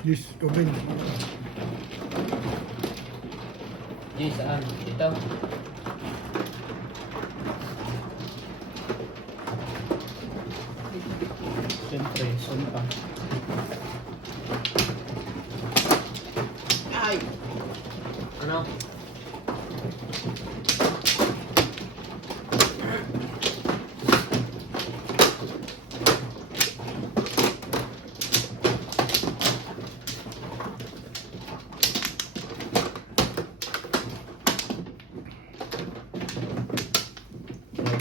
Yes, open. Yes, saan? Dito. Siyempre, sumpa. Ay! Ano?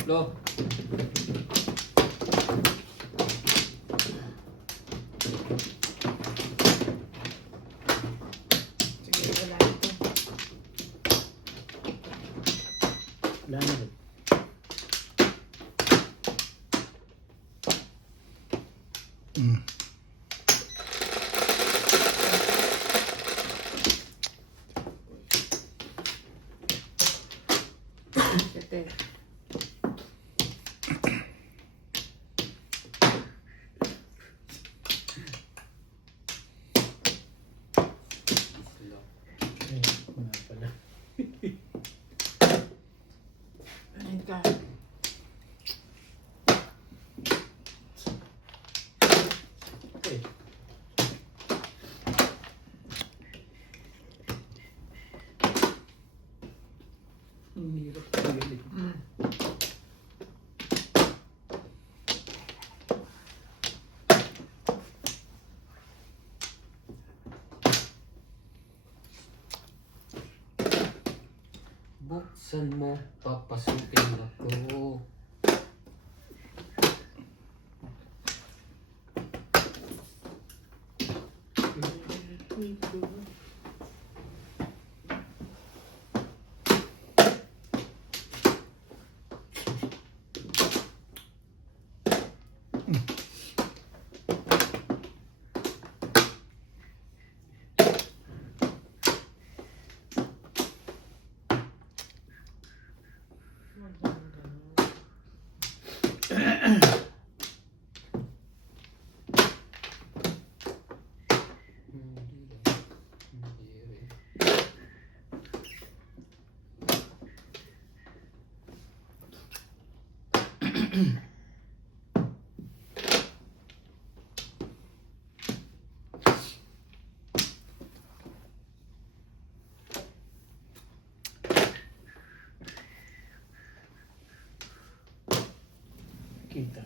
Lo. Sige, wala ito. Wala na rin. Ito. Ay, wala pala. Ayun ka. Okay. Ang hirap pagalit. Buksan mo, papasukin ako. Kita.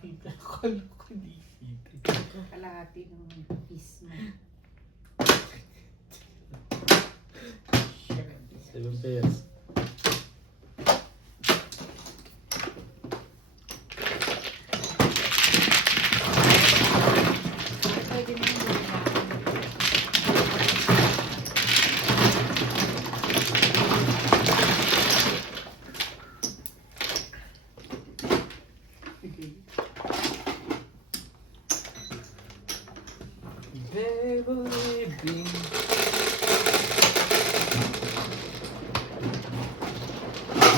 Kita. Akala ko di kita. Kalahati ng piece mo. 7 pairs. Pwede na yung gawin natin. Baby.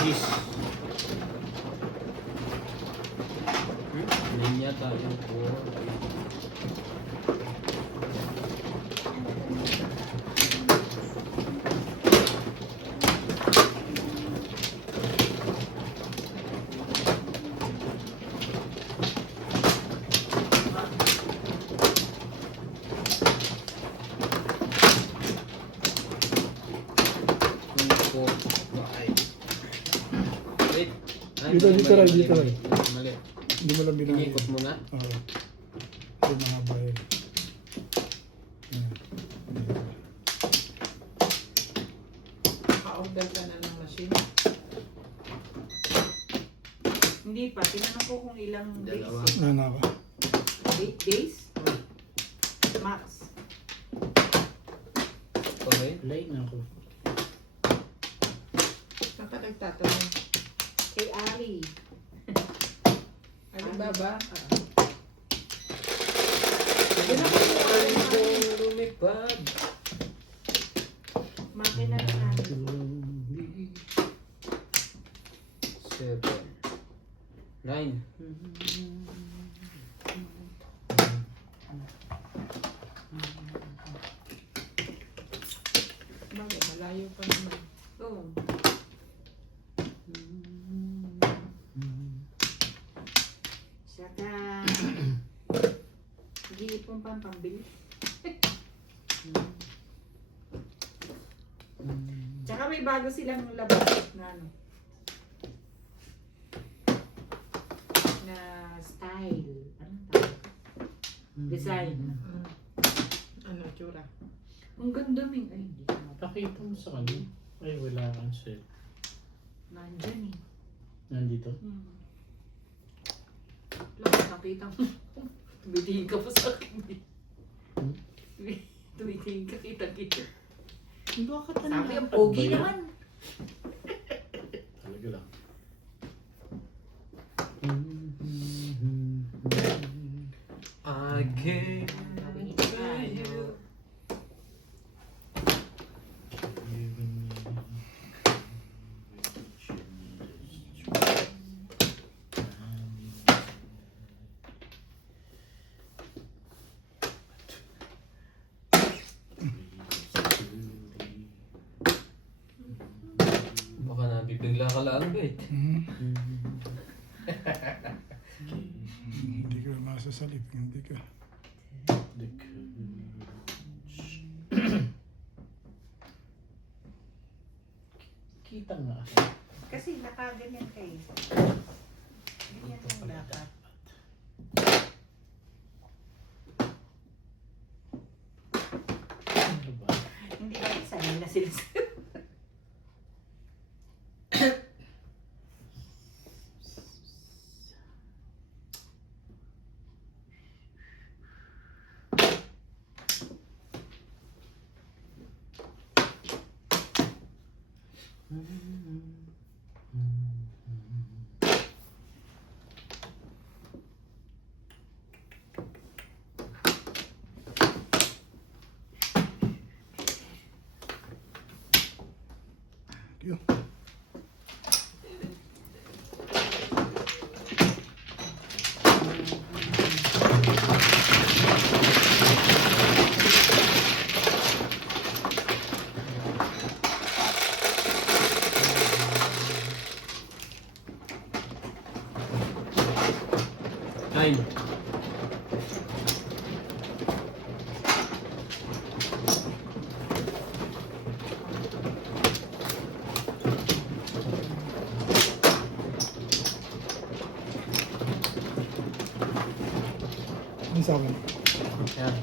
Yes. Linya tayo po. Wait. Dito, dito lang, dito lang. Mali. Hindi mo lang binayad. Inikot mo na. Oo. Yung mga bayad. Pa-order ka na ng machine. Hindi pa. Tinanong ko kung ilang Dalawa. days. Na ba? 8 days? Max. Okay. Late na ako. Saan ka nagtatanong? Kay Ali. Alibaba? Yun ako yung lumipad. makina na namin. 7 9 Layo pa naman. Oo. Saka, mag-iipon pa ang pambili. Tsaka may bago silang labas na ano. Na style. Anong tawag? Design. Ano, tsura? Ang ganda Ming. Ay, hindi ko Pakita mo sa kanya. Ay, wala kang set. nandyan eh. Nandito? Lang, nakita mo. Tumitingin ka pa sa akin. Hmm? Tumitingin ka, kita-kita. Bakit Sabi, ang pogi naman. Talaga lang. I came Sabi ni Tayo. Baka nabibigla ka lang, bet. Hindi ka masasalip. Hindi ka. Kita nga. Kasi nakaganyan kayo. Ganyan lang dapat. Ano ba? Hindi ba sanay na sila sa'yo? Yun. Nine. Ano sa akin? Yan.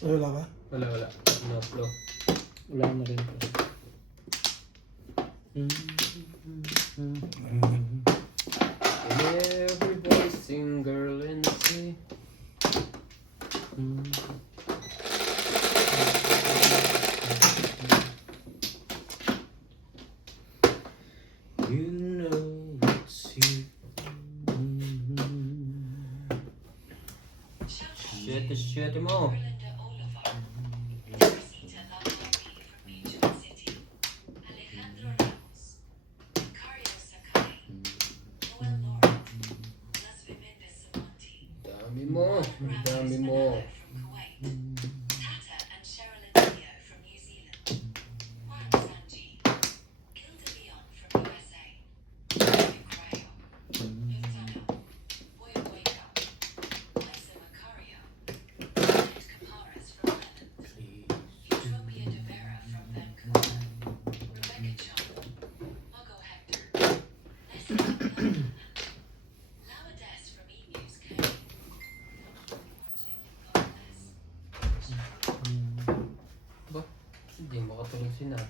Wala ka? Wala. No flow. Wala na rin po. Every boy sing girl in the sea. You know it's you. Shit mo. Dami mo. Ba? Hindi makatulog si Nat.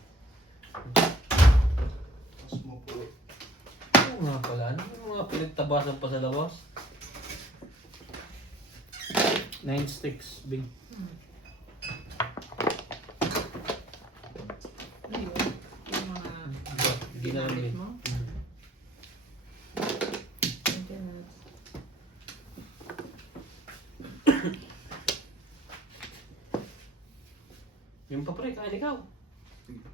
Mas mo po. Oo nga pala. Ano yung mga pinagtabasan pa sa labas? 9 sticks, big. Ayun. Yung mga Ginamit. ginamit mo. Ayan. Yung pa pre, kain ikaw.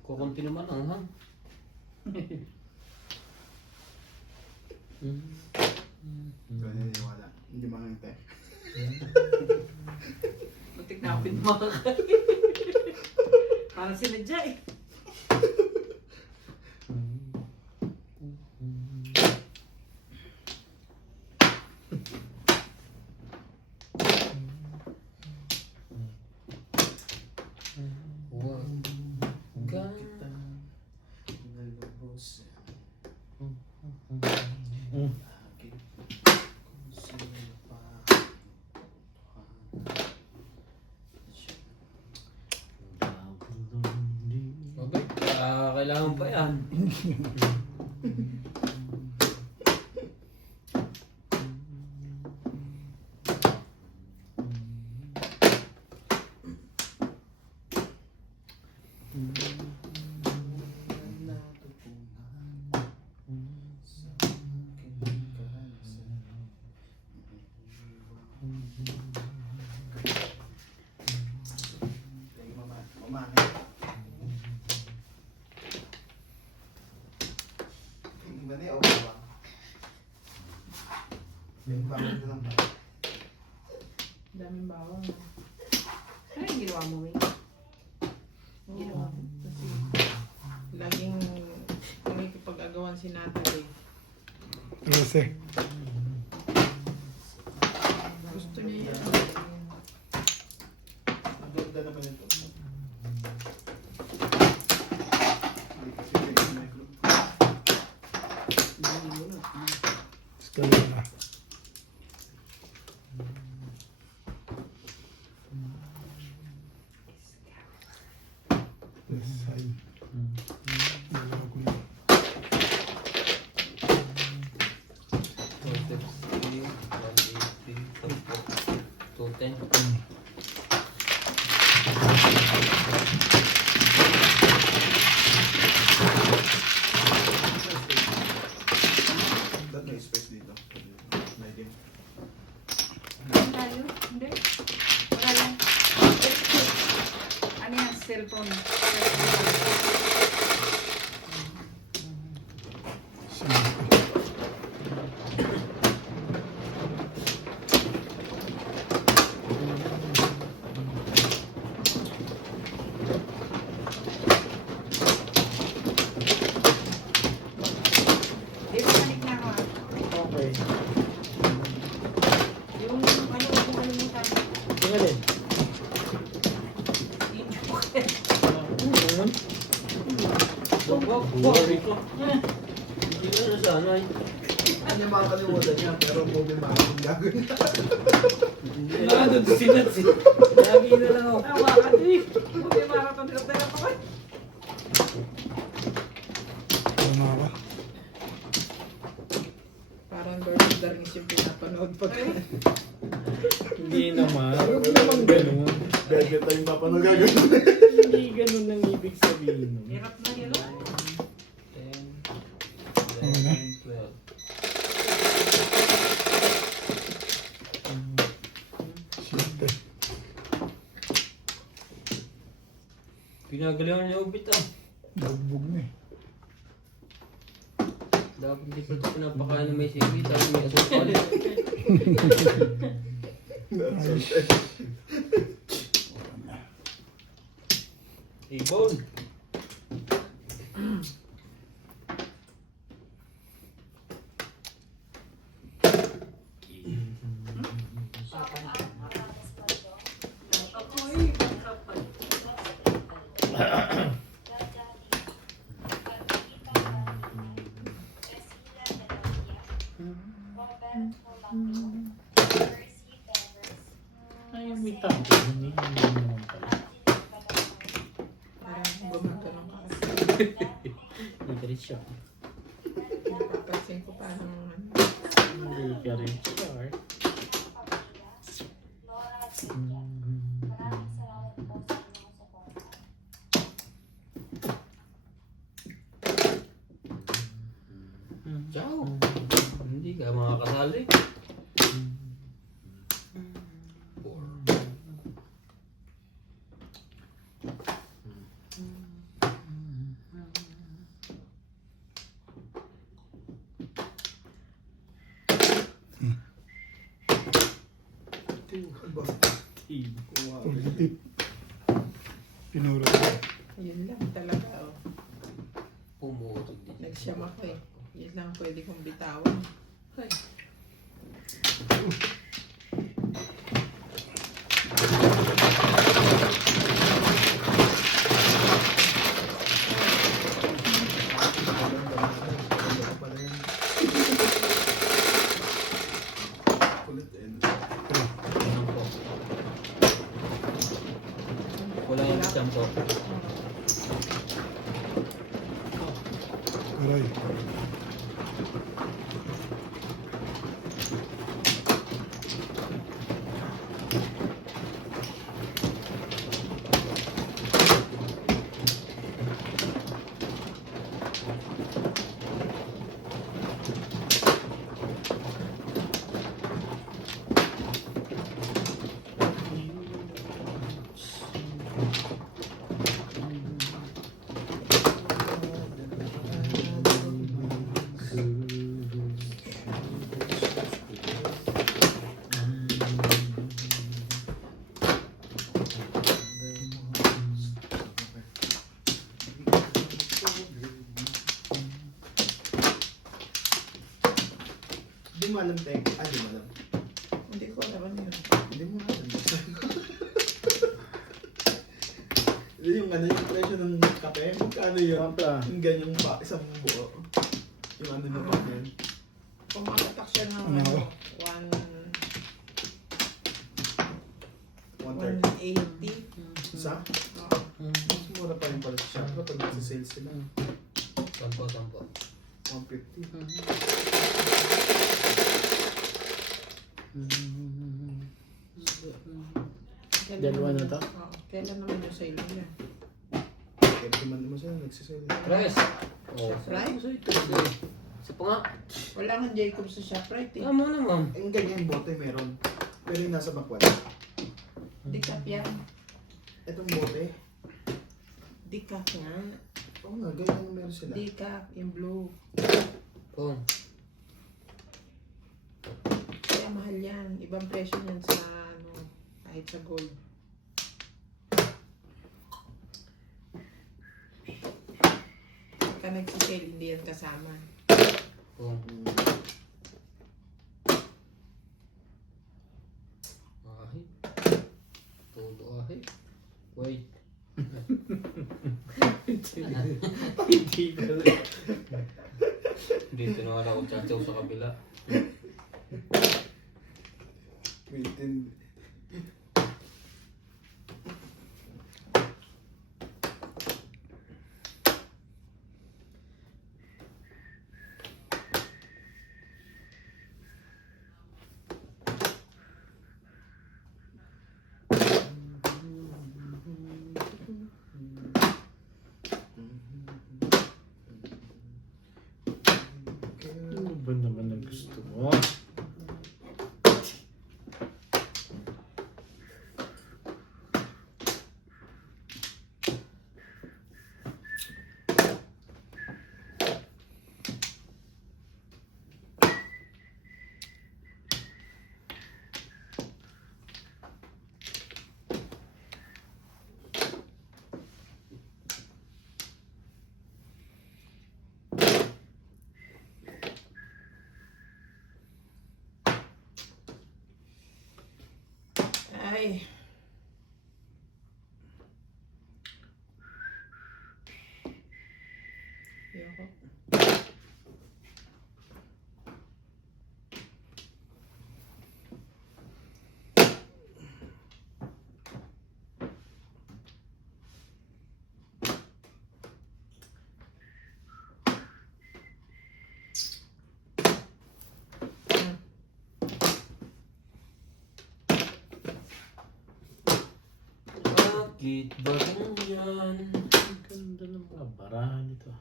Kukunti naman ang hang. Ganyan yung wala. Hindi makangiti. Matik na ako pinamakan. Parang sinadya eh. Huwag ka Nalubos. Mm. Akin. Kung sino pa. Babay, kailangan pa yan. Gimana ya Allah? Yung pamit ko lang ba? Daming bawang. Ano yung ginawa mo, Wing? Ginawa mo. Kasi laging kumikipag-agawan si Natalie. 13. Gusto niya yan. Ang ganda naman ito. Hindi kasi pwede na group. Hindi mo na. Skala na. Yes, ay. Dalawa ko na. 210. Ba't may space dito? May game. Ano tayo? Hindi. Wala lang. Ano yan? Cellphone. Siyempre. Di ba balik na ako ah? Okay. Yung ano, kung kalimutan. Yung alin? Buhay ko. Hindi na nasanay. Ano yung mga kalimutan niya, pero movie mga yung gagawin. Nandun sinat si. Lagi na lang ako. Tawa ka di. Buti marathon hirap na ako. Ano na ba? Parang Lord of the Rings yung pinapanood pag Hindi naman. Huwag naman ganun. Gadget tayo yung papano gagawin. Hindi ganun ang ibig sabihin. nun. Hirap na hirap. 10, 11, 12. Siyempre. Pinagalingan niya ubit ah. Dagbog na eh. Dapat hindi pa ito pinapakain ng may sili. Dahil may asukal. Ibon. Ako'y kapag. Ay, may tapo. Hindi naman pala. parang gumagano'n ka kasi. Hindi siya. Napapansin ko parang Hindi ka rin sure. ka makakasali. Positive. Pinuro ko. Yun lang talaga, oh. Pumutog din. Nagsyam ako eh. Yun lang pwede kong bitawan. Ay. Kulit eh. Sampo. Kulang yung sampo. Aray. Hindi mo alam, Tek. Ah, di mo alam. Hindi ko alam ano yun. Hindi mo alam. Hindi yung ano yung presyo ng kape. Magkano yun? Pampla. Yung ganyang pa, isang buo. Yung ano na pa yun. Pumakatak siya ng Ano? ano, 130. 180. Isa? Oo. Mas mura pa rin pala sa shop. Pag nasa sales sila. Sampo. 150. Kailan Dalawa na naman- to? Oo. Kailan naman yung sale niya? Kaya naman naman sila nagsisale. Price. Oh. Shoprite? Sa pa nga. Wala nga Jacob sa Shoprite eh. Tama na, ma'am. Yung ganyan bote meron. Pero yung nasa bakwan. Decaf yan. Itong bote. Decaf nga. Oo nga, ganyan yung meron sila. Decaf, yung blue. Kung. Kaya mahal yan. Ibang presyo yan sa ano, kahit sa gold. Pagka nagsisale, hindi yan kasama. Kung. Ahit. Todo ahit. Wait. Hindi ka lang. Dito na wala akong chatsaw sa kabila. Maintain. Ano ba naman ang gusto mo? Ay. Ayoko. Bakit ba ganyan? Ang ganda ng mga barahan nito.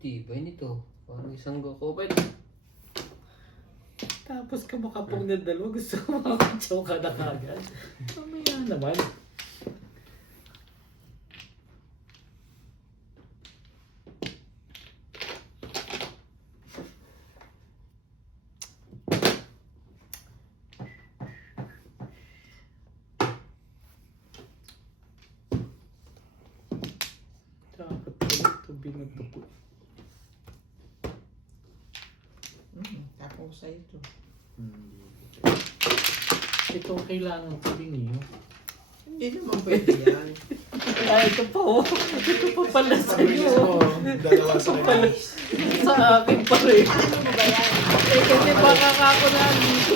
Tibay nito. Parang isang gakoped. Tapos ka makapong na dalawa, gusto ko makakatsaw ka na kagad. Mamaya naman. Dapat pala ito binatupo. Tapos sa ito. Ito ang kailangan ko din niyo. Hindi naman pwede yan. Ay, ito pa oh. Ito pa pala sa iyo. Dalawa sa Pala sa akin pa rin. Ano mo ba yan? Eh, kasi baka kako na dito.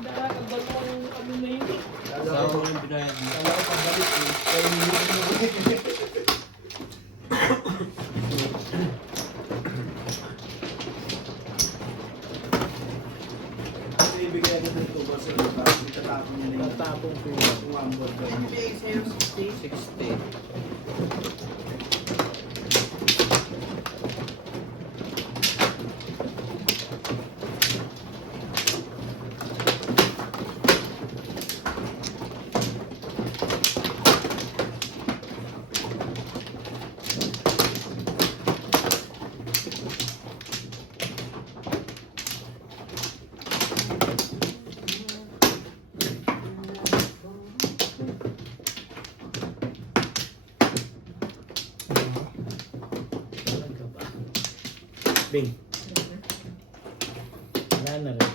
Nakakabalo ang ano na yun. Kasama ko yung binayad mo. Kala ko pabalik eh. Kaya hindi mo binibigay. Kasi ibigay mo ng tubo sa lupa. Itatapon niya na yung Tatapong ko yun. kung ang board ba Ano yun. bigay sa'yo? 60? 60. Talaga ba? Bing. Wala na rin.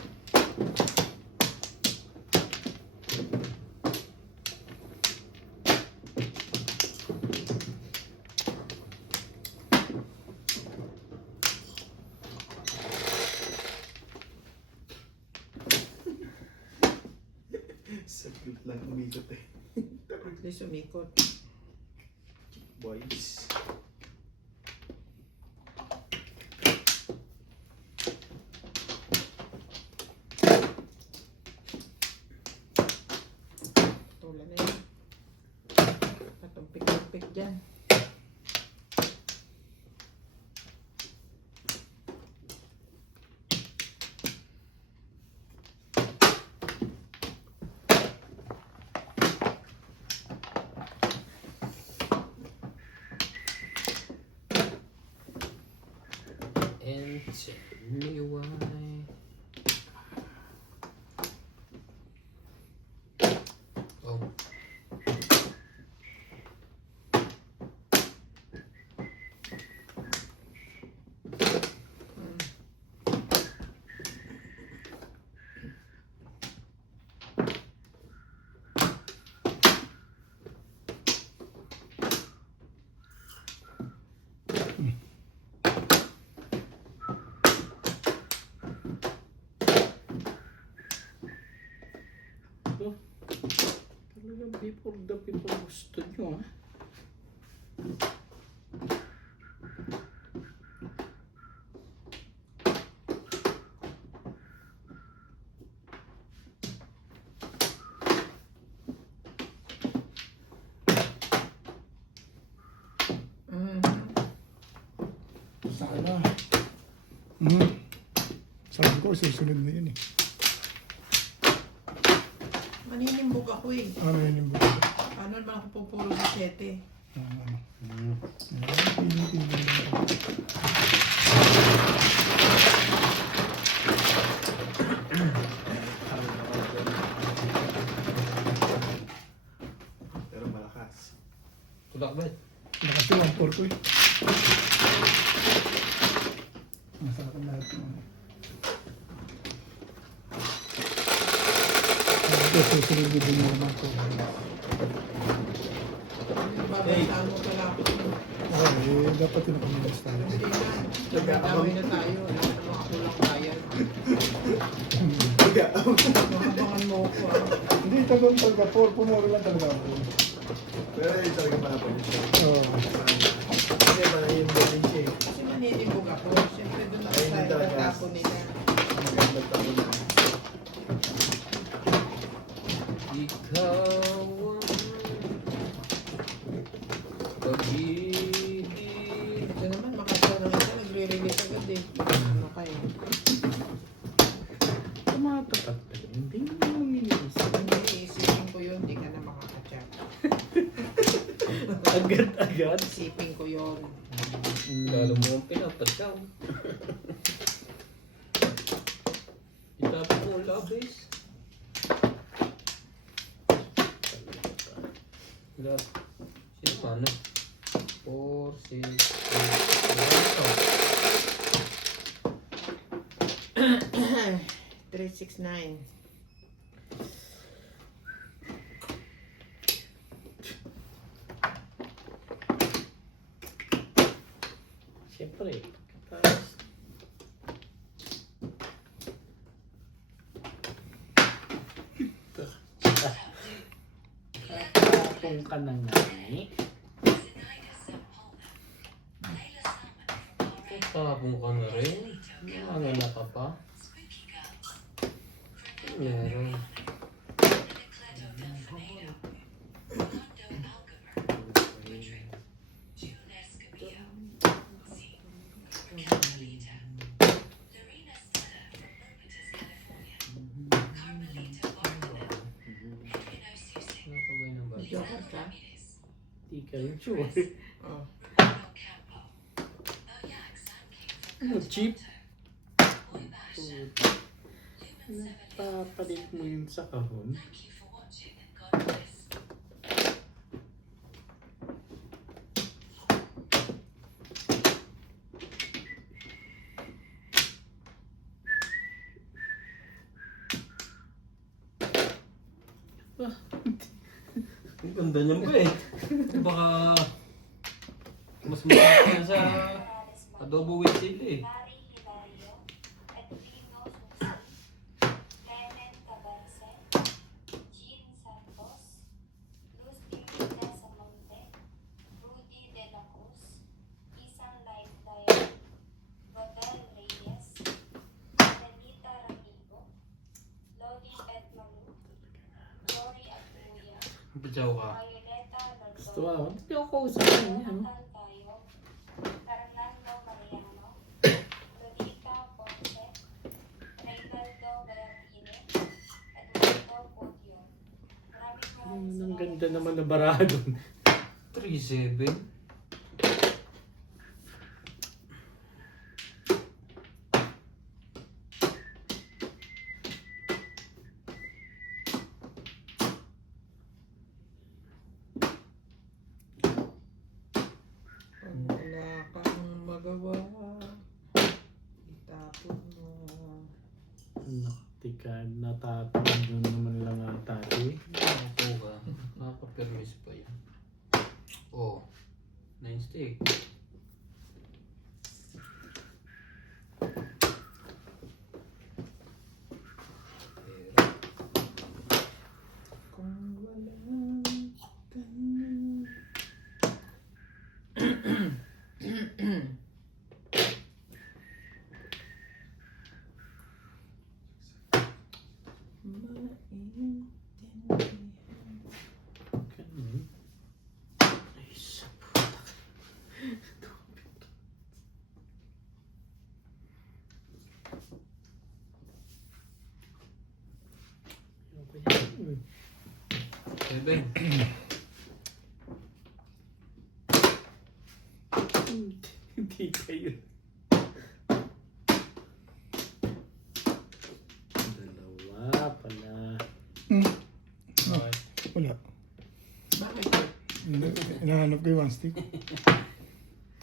Saglit lang umikot eh. At least umikot. Boys. Tula na yan. Patumpik-tumpik dyan. And tell me why. Oh. Talagang before the people gusto nyo ha. Sana. Sabi ko, susunod na yun eh. Maninimbog ako eh. Ano yun yung buka? Paano naman ako pupuro sa 7? Ano? Pili-pili lang ako. Pero malakas. Tulak ba? Lakas yung 1-4 ko eh. Nasa akin lahat mo. Ito, susunod din mo naman ko. Babalitaan mo pala ako. Okay, dapat yun ako nilis tayo. Hindi na. Nagkakawin na tayo. Wala na mga kulang bayan. Makabangan mo ako ah. Hindi, tagon talaga. 4, pumuro lang talaga ako. Pero yun talaga pala po yun. Oo. Kasi pala yun din siya eh. Kasi maninimbog ako. Siyempre doon ako tayo nagtapo nila. Maganda tayo na. Ikaw ang pag-ibig Agad-agad. Isipin ko yun. Lalo mo ang pinapatsaw. Itapon mo ang labis. Sino man eh? 4, 6, 369. Siyempre. Tapos, kakapong ka na nga eh. Tapon ka na rin. Ano ka pa? Meron. Ano pa ba yung bata? Joker ka? Di ka rin sure. Oh. Ano, cheap? Napapalit mo yun sa kahon. Ang ganda niyan ba eh. Baka mas masarap yan sa adobo with chili eh. Mari Hilario, Edwino Susi, Clement Cabarce, Jean Santos, Luz Divina Samonte, Rudy De La Cruz, Isang Life Diary, Rodel Reyes, Anita Ramigo, Lodi Petmalu, Glory Aguya, Patsaw ka. Violeta Gusto Lordon, ako. Hindi ako kausapin niya. Jonathan Tayo, Fernando Mariano, Rodrica Ponce, Reynaldo Bayatine, Eduardo Podio. Maraming Ang ganda naman na barado. 3-7. Kung wala kang magawa, itapon mo. Nakatikan, natatapon doon naman lang ata eh. Ako ka. Nakapermis pa yan. Oh. 9 stick. Pero, Kung wala ka na. Ganun. Ay, sa puta. Ano ba yan? 7. Hindi kayo. Dalawa pala. Okay. Wala. Bakit? Hinahanap ko yung one stick.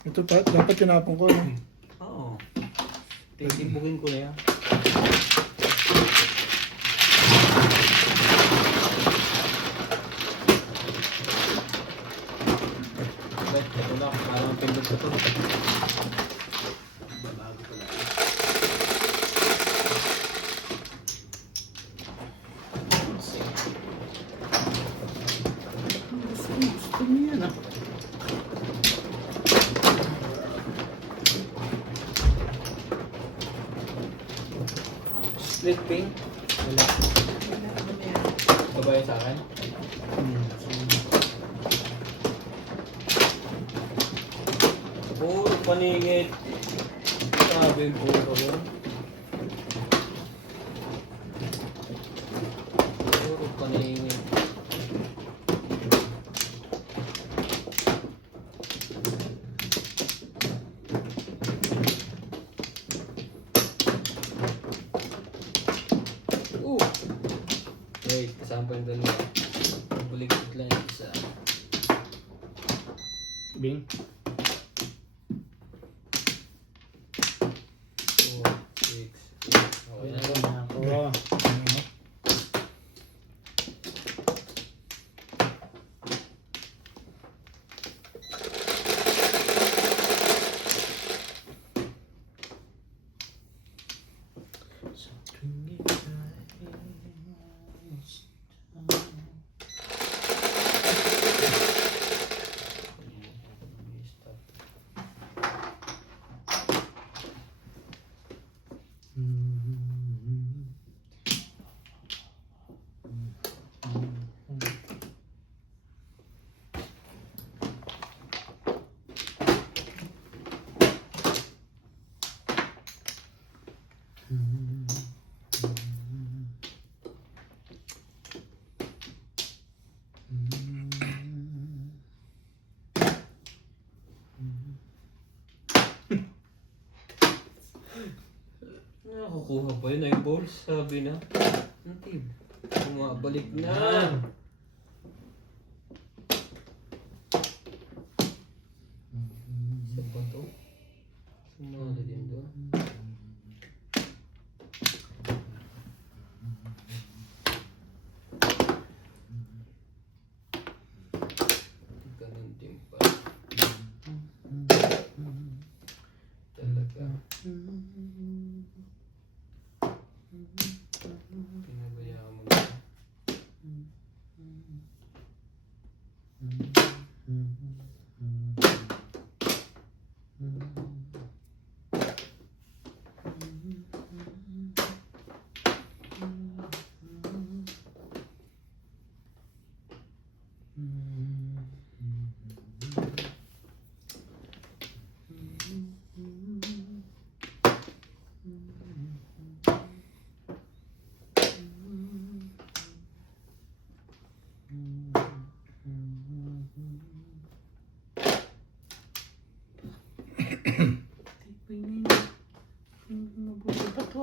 Ito dapat tinapon ko. No? Oo. Titibukin ko na yan. Okay, ito na. Parang pindot ko to. Bago ko lang. Gusto niya na. Split pink. Wala. Wala ano yan. Babae sa akin. Puro paningit. Sabi puro ko. Puro paningit. pa yung dalawa. Bulikot lang yung isa. Bing. 4, 6, 8. Okay na yun. Ako. Ano? Nakukuha pa yun na yung balls, sabi na. Ang tib. Bumabalik na. Isa pa to. Sumali din doon. Ganun din pa. Talaga. Pinabayaan mo na. Mabuti pa to.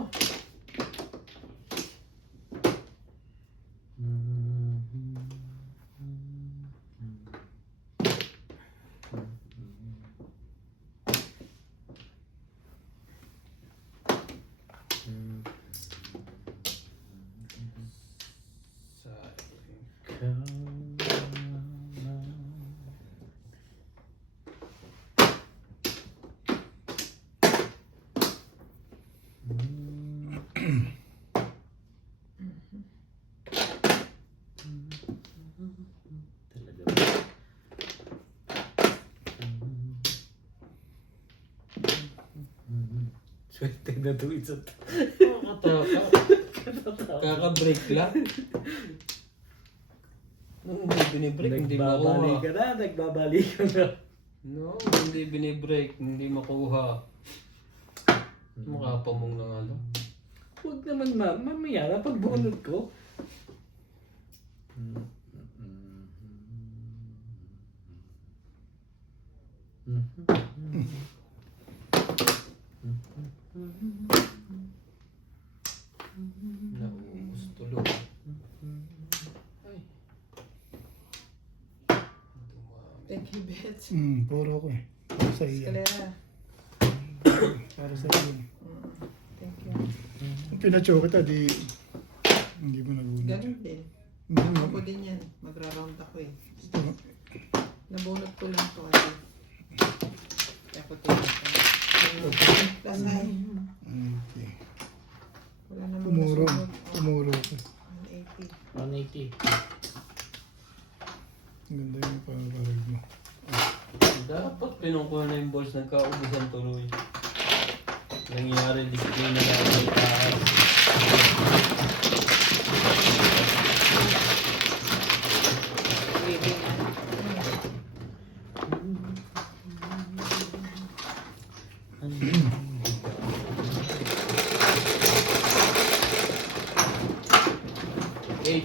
Swerte na to isa. Kaka-break lang. Nung hindi binibreak, hindi Nagbabali makuha. ka na, nagbabali ka na. No, hindi binibreak, hindi makuha. Makapamong na nga lang. Huwag naman mamaya na pagbunod ko. Nauubos tulog. Ay. Dumami. Thank you, Beth. Puro ko eh. Para sa iyo. Escalera. Para sa iyo. Thank you. Kung pinachoke kita, di... Hindi mo nabunod. Ganun din. Hindi Ako mo. din yan. Magra-round ako eh. Gusto mo. Nabunot ko lang to. Kaya ko tingnan ko. Plus ay. Okay. Wala namang Tumuro. masunod. Tumuro ko. 180. 180. Ang ganda yung paparag mo. Dapat pinukuha na yung balls, nagkaubusan tuloy. Nangyari, disiplina na ang taas. Eight.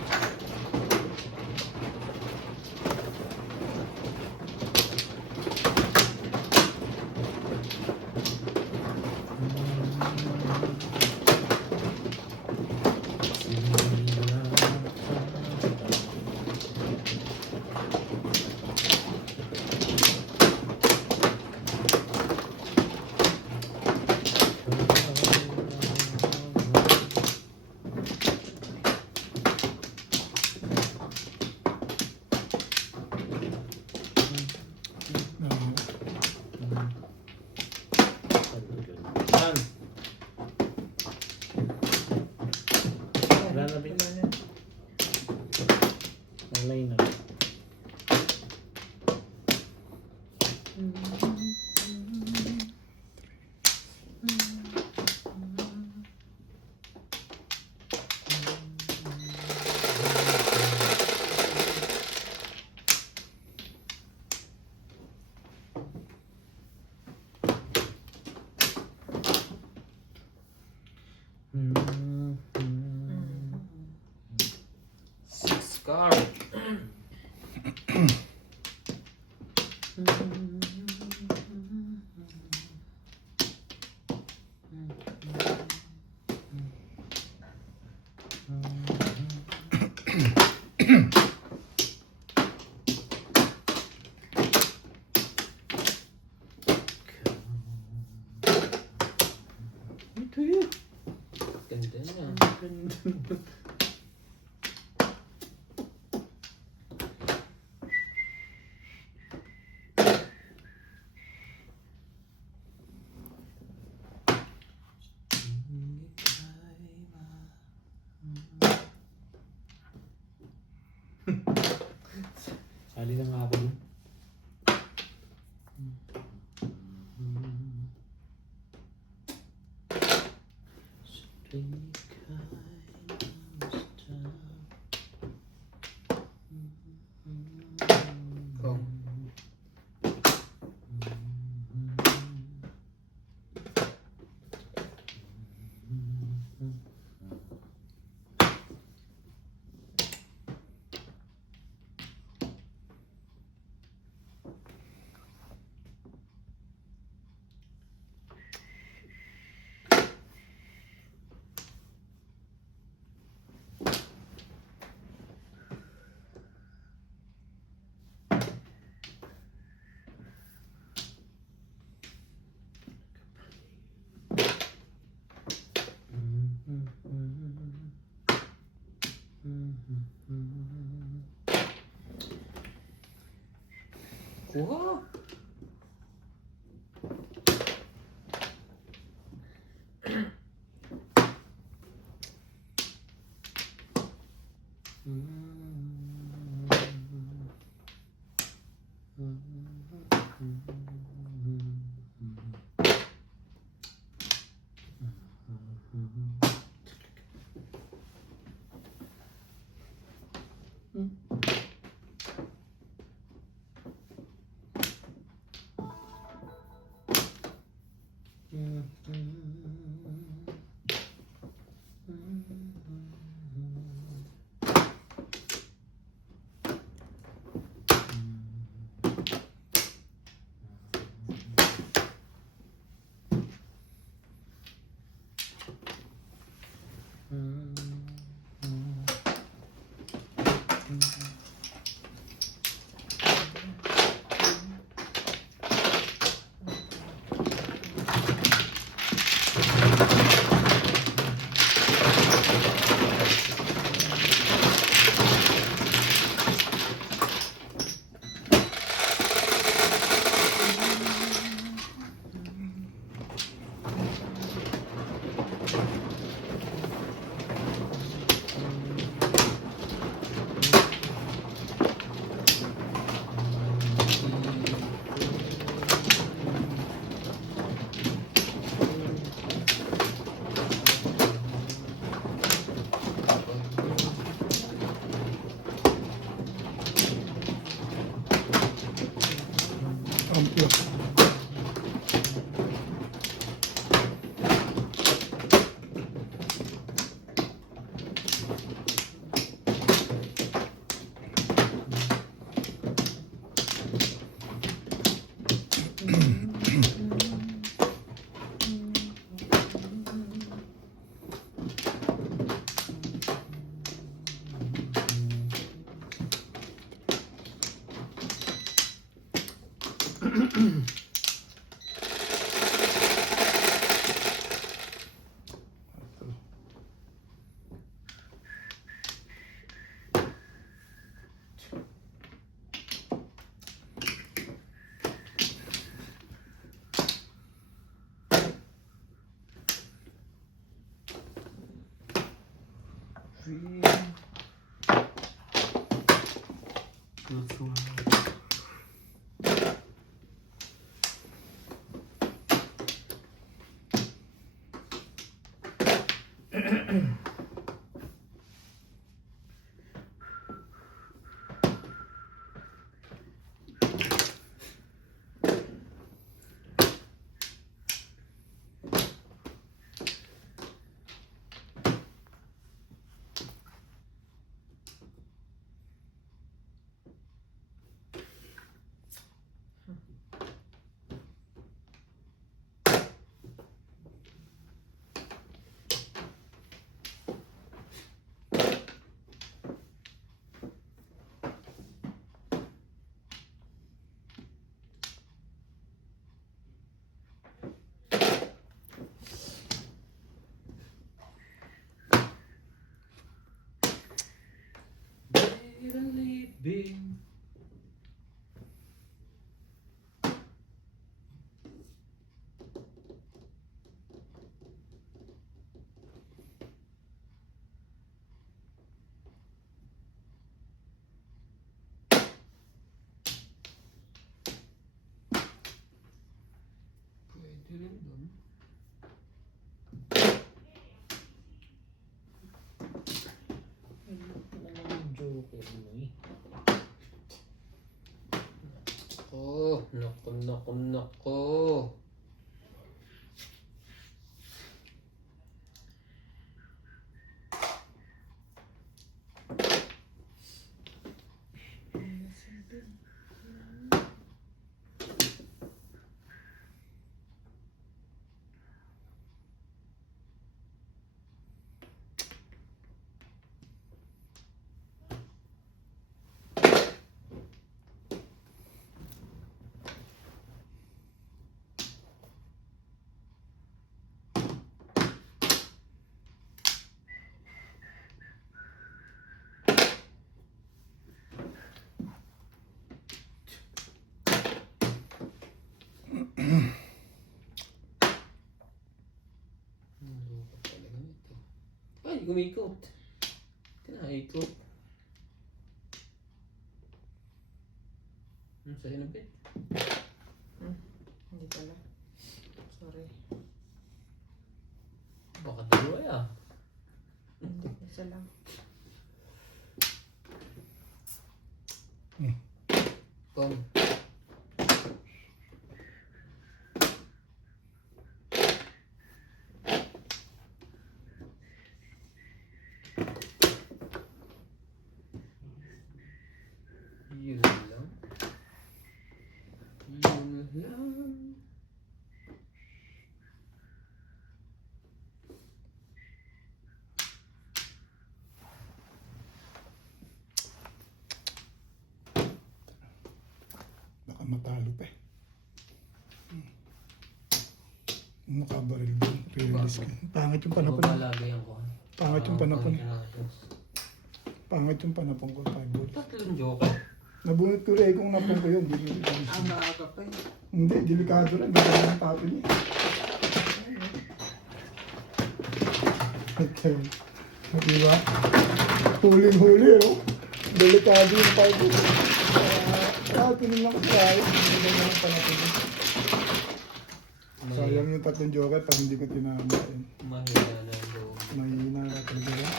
Six card. Ito yun. Ganda niya. Sali na nga ako dun. Oh. Wow. Ampyo. Living. Pwede rin dun. Ano naman yung joker mo eh. Oh, nako. Ay, gumikot. Kinaikot. Sa'yo na bet. Hindi pala. Sorry. Baka dalawa ya. Hindi, isa lang. Pong. Yun lang. Yun lang. Baka matalo pa eh. Nakabaril din. Release ka. Pangit yung panapon. Babalagayan ko. Pangit yung panapon. Pangit. Pangit yung panapon ko. 5 balls. Tatlong joker. Nabunot ko rin kung napon ko yun. Ah, maaga pa eh. Hindi, delikado lang. Baka yung tato niya. Okay. Diba? Huling-huli, no? Delikado yung 5 balls. Tunin lang ko sa ayos. Hindi lang yung panapon ko. Sayang yung tatlong joker pag hindi ko tinama. Mahina na yung loob. Mahina na talaga yan.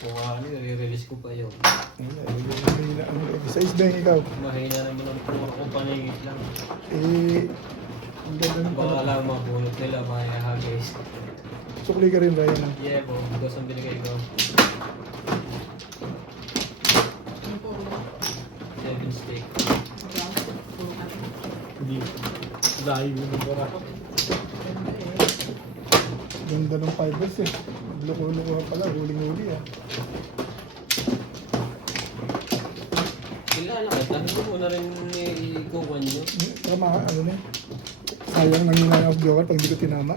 Kung ano, i-release ko pa yun. Mahina. Size ba yung ikaw? Mahina naman ang puro ko, paningit lang. Ang ganda ng Baka panapon. lang mabunot nila, mahihagis. Sukli ka rin, Ryan. ah. Yeah, bro. Because ang binigay ko, Ano po? 7 steak. Puro ka. Hindi. Dahil mo ng bara. Ganda eh. Ganda ng fibers eh. Loko-loko ka pala, huling-huli ah. Kilala ka, tanong ko muna rin ikukuhan nyo. Tama, ano na eh. Sayang nangyayang of joker pag hindi ko tinama.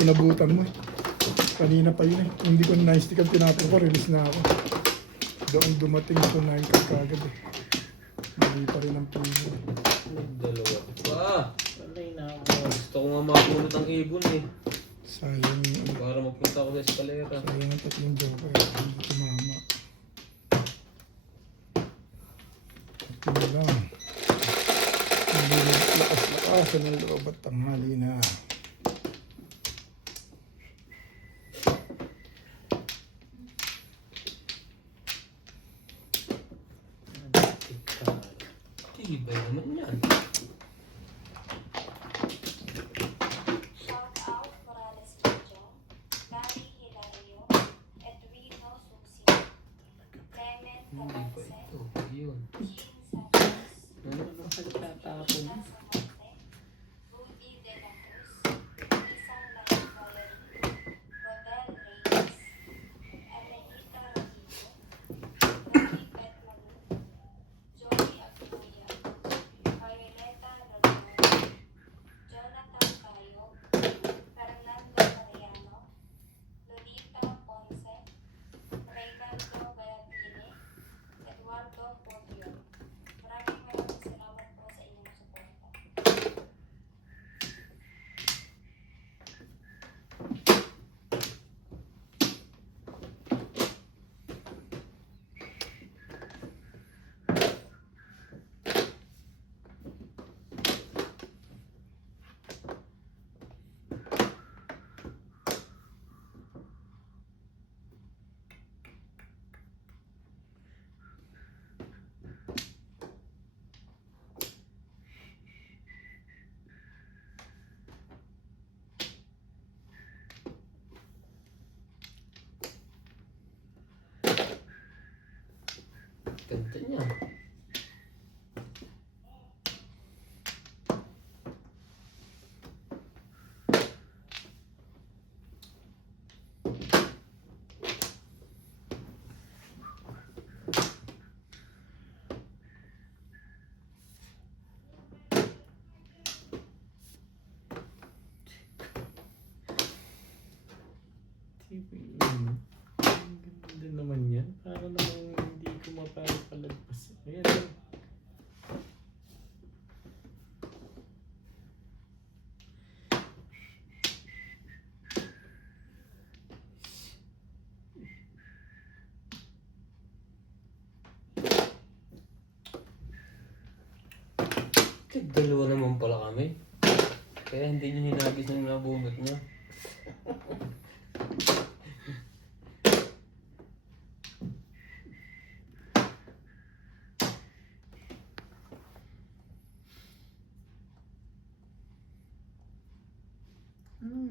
Inabutan mo eh. Kanina pa yun eh. Hindi ko na-stick ang tinapon ko, release na ako. Doon dumating ako na yung kagad eh. Mali pa rin ang pili eh. Nagdalawa pa. Sanay na ako. Gusto ko nga makapunot ang ibon eh. Sayang yung Para magpunta ako sa eskalera. sayang ang tatlong joker eh. Hindi tumama. Ito lang. Hindi lakas-lakas ng loob at tanghali na. Ibay naman yan. Shout out Morales Pujong, Gary Hilario, Edwino Susi, Clement Iba Cabanse, ito. Yun. Jean Santos, Ano? Nagtatapon. Ina Samonte, Rudy De La Cruz, Isang Langbayan, Rodel Reyes, Amelita Rodrigo, Rocky Petlamu, Joey Aguya, Violeta Rodrigo, Jonathan Cayo, Fernando Mariano, Lolita Ponce, Reynaldo Bayatini, Eduardo Podio. Maraming salamat po sa inyong suporta. Ganda niya. Ang ganda naman yan. Para namang hindi ko mapapalagpas. Ayan. Dalawa naman pala kami. Kaya hindi nyo hinagis ng nabunot niya.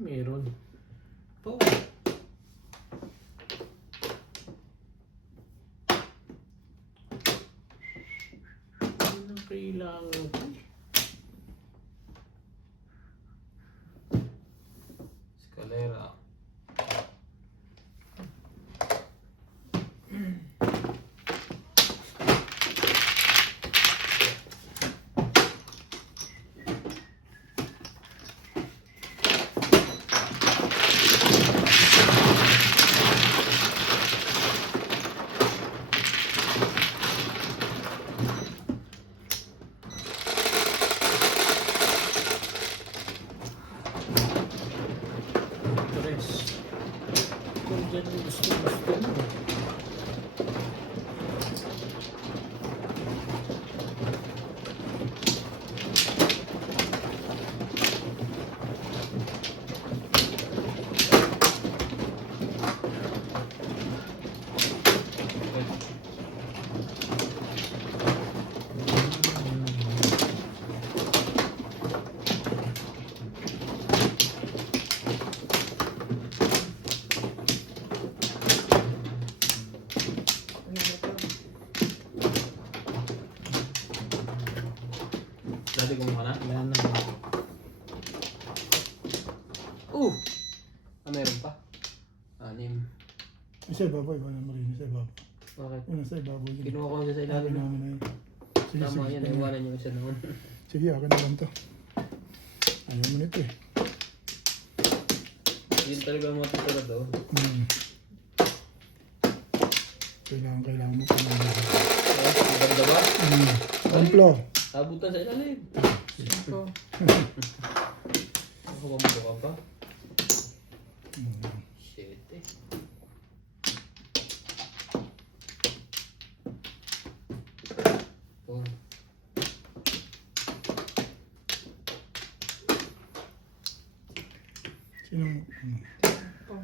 Meron. Po. Ano ang kailangan ko? Escalera. Tres. Kung dyan ang gusto mo. Ano na to? Dali ko muna. Wala na. Meron pa. Anim. Isa ibabaw, iba na marin. Isa ibabaw. Bakit? Una sa ibabaw yun. Kinuha ko siya sa Akin ilalim. naman na yun. Sige, Tama sige. yan. Iwanan niyo siya noon. Sige, akin na lang to. Ayaw mo nito eh. Yun talaga ang mga tutulad daw. Kailangan mo pa na. Maganda ba? Amplo. Abutan sa ilalim. Ito. Ako ba mo ka pa? Shit eh. Oh. Sino? Ito.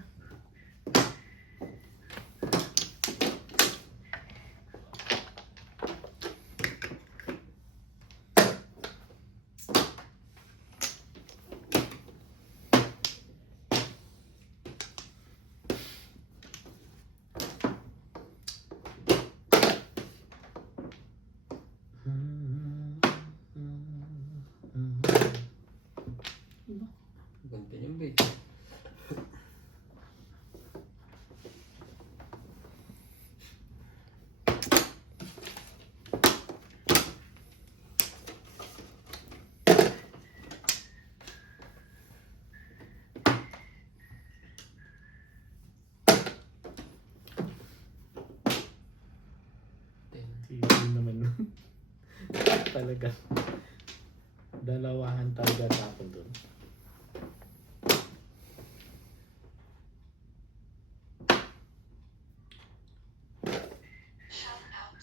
talaga. Dalawahan talaga ako dun. Shout out.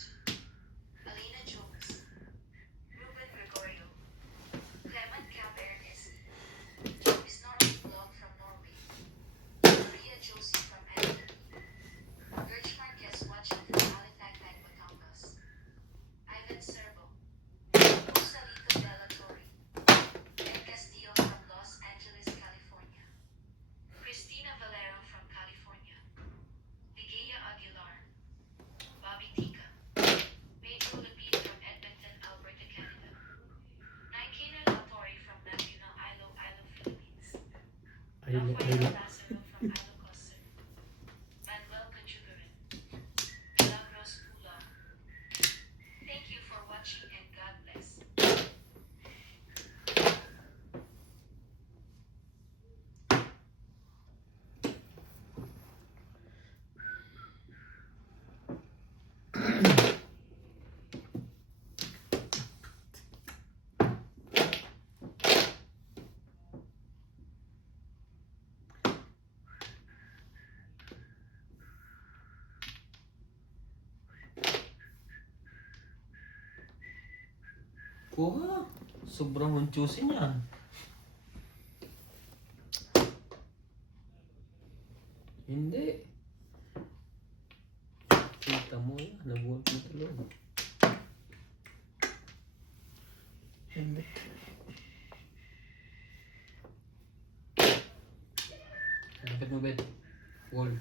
Alina Jones. Ruben Gregorio. Clement Cabernes. Is Norway Blog from Norway. Maria Josie from Edmonton. Gertz Marquez watching from Halifax, Batangas. Ivan Servo. Rosalito Della Torre. Ed Castillo from Los Angeles, California. Christina Valero from California. Ligaya Aguilar. Bobby Tika. Pedro Lapid from Edmonton, Alberta, Canada. Naikina Latori from Maguino, Ilo, Philippines. Rafael Lazaro from Ilocos, Manuel Conjugaran. Milagros Pulo. Thank you for watching and God bless. Kuha. Sobrang juicy niya. Hindi. Kita mo yan. Nabuhat mo tuloy. Hindi. Lapit mo, Bet. Wall.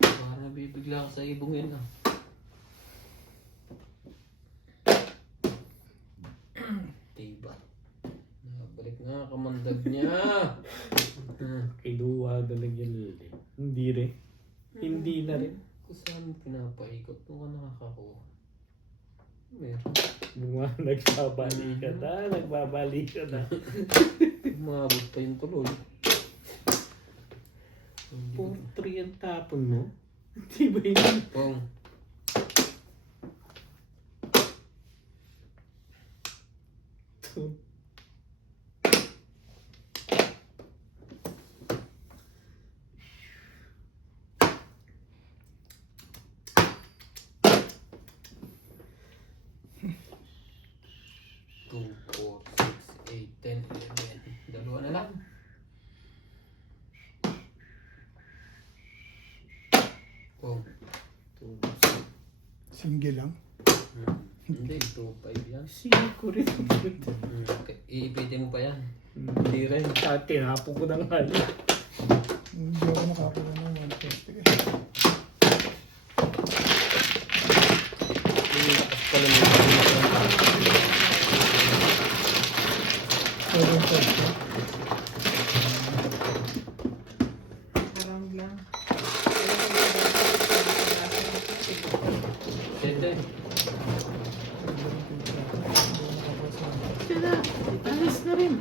Parang nabibigla ka sa ibongin ah. Diba? Nabalik nga kamandag niya. Kinuha na lang yan ulit. Hindi rin. Hindi na rin. Kung saan pinapaikot nung ka nakakakuha. Meron. Bunga, nagbabali ka na. Nagbabali ka na. Umabot pa yung tuloy. Hindi ko- 4-3 ang tapon mo. Di ba yun? Pong. Two, 4, 6, 8, 10, 11. Dalawa na lang. Pong. Single lang. Hindi, 2, 5 yan. Sige ko rin. Okay. Iipitin mo pa yan. Hindi rin. Tinapon ko na nga yun. Hindi ako nakakuha ng 150. Yung lakas pala mo. 750. Around lang. Sete. Sila, alis na rin.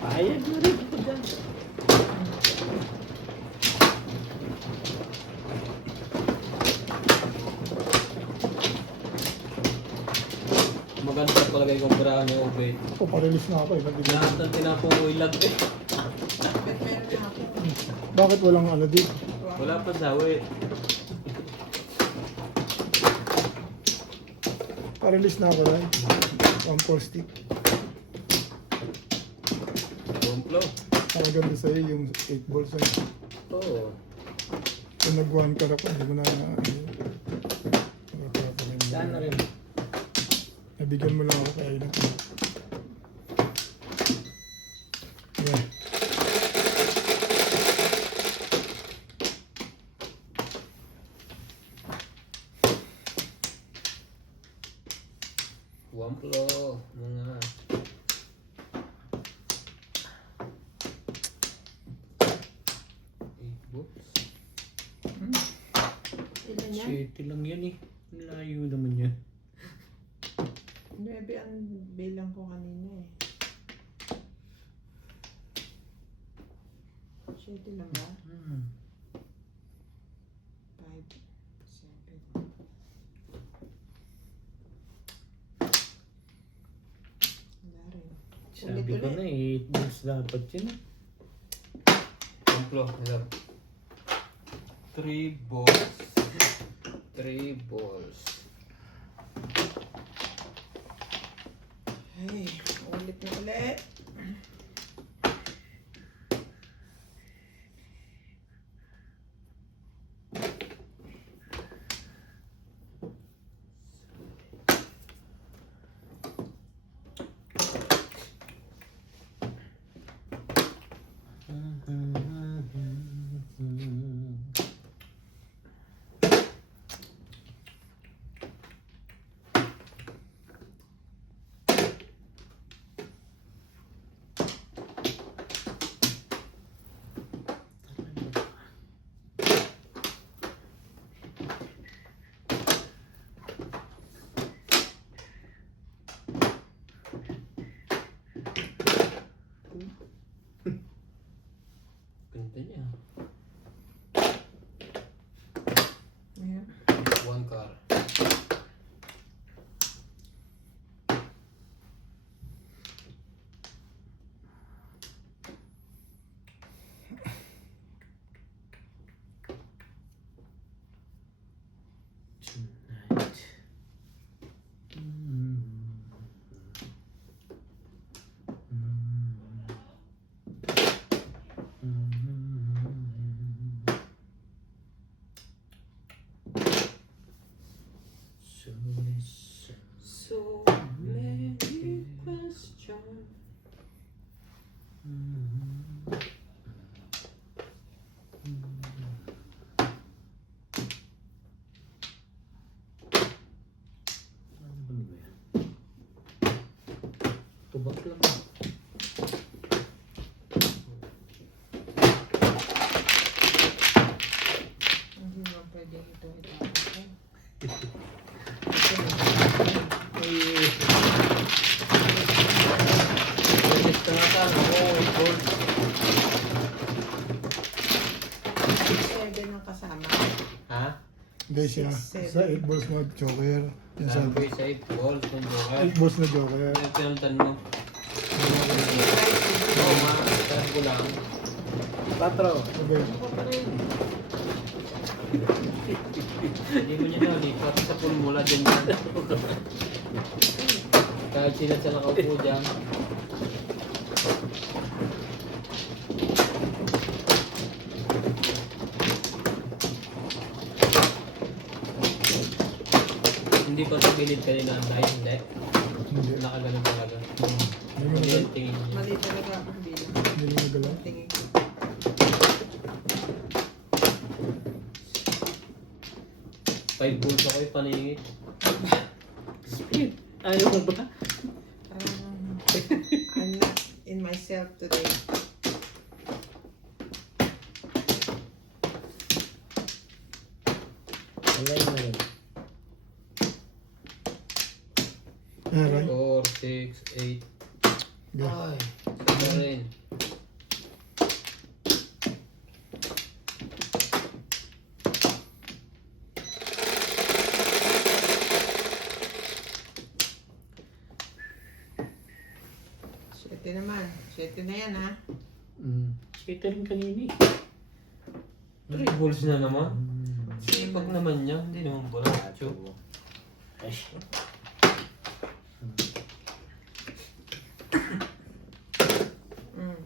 Payag na rin ako dyan. Maganda talaga yung kumpiraan ni Obey. Ako, pa-release na ako eh. Nabigyan. Lahat ng tinapong mo ilag eh. But meron na ako. Bakit walang ano dito? Wala pa sawi. Pa-release na ako right? 1-4 stick. Kumplo. Ang ganda sa'yo yung 8 balls na yun. Oo. Kung nag-1 ka na pa, hindi mo na Saan na rin? nabigyan mo lang ako kaya yun. Yeah. Wamplo, mga books. Ilan yan? 7 lang yan eh. Ang layo naman yan. 9 ang bilang ko kanina eh. 7 lang ba? 5, 7. Wala rin. Sabi ko na eh, 8 balls dapat yun eh. Wamplo, hello. 3 balls. 3 balls. Ay, ulit na ulit. Ganda niya. Ayan. 1 car. Tonight. So listen. So many questions. Ano ba yan? Tubak lang. Hindi mo pwede ito itapon. Balik ka nga sana. Oh, gold. 7 ang kasama. Ha? Hindi siya. Six, Sa 8 balls mo, joker. Yan sa Sabi sa 8 balls ng joker. 8 balls na joker. Ano pinuntan mo? Oo, makakasal ko lang. 4. Sabi, Ako pa rin. Hindi mo niya nalipat sa pulmula dyan yan. Kahit sila sa nakaupo dyan. Hindi pa sa gilid kanina ang light, hindi. hindi. Nakaganon talaga. Hindi mo Hindi nagalaw. yung tingin niya. Mali talaga akong bilang. Hindi mo nagalaw. Tingin ko. Five balls ako paningit. Speed. Ayaw mo ba? I'm not in myself today. Alay na rin. Aray. 4, 6, 8. Go. Ay, sabi rin. Siyete naman. 7 na yan ha. Sita rin kanina eh. 3 balls na naman. Sipag naman niya, hindi naman balacho. Ay. Mm.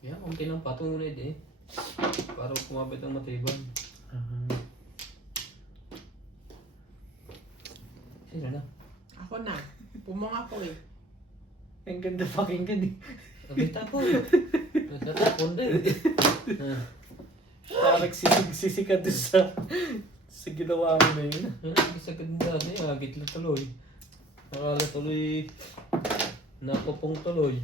Kaya konti ng patong ulit eh. Para kumapit ang matibag. Sino na? Ako na. Pumong ako eh. Ang ganda pakinggan eh. Sabi tapon. Nagtatapon din. Parang nagsisig ka doon sa ginawa mo na yun. Hindi sa ganda na yan. Agit lang tuloy. Nakala tuloy. Napupong tuloy.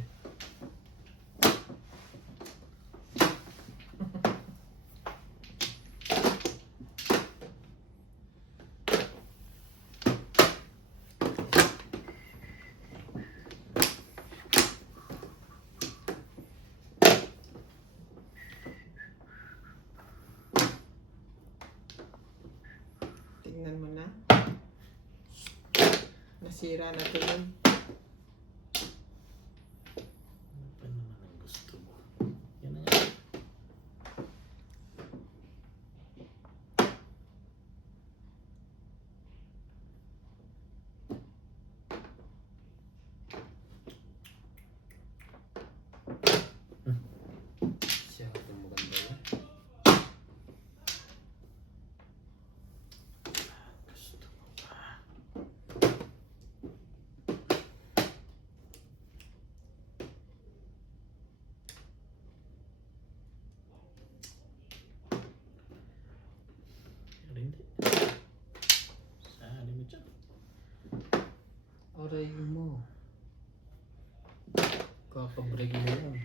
Tingnan mo na. Nasira na tuloy. Ano pa naman ang gusto mo? Yan na nga. Siya itong maganda yan. Gusto mo ba? Pero hindi. Sali mo dyan. Aray mo. Kakabreak mo yan.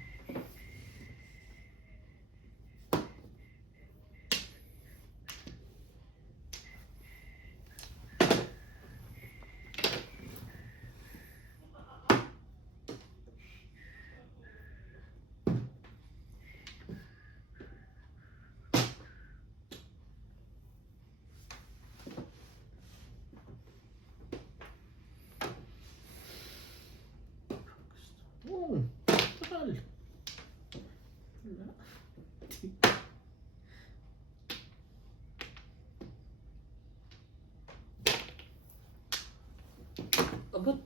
Oo. Takal. Wala. Abot.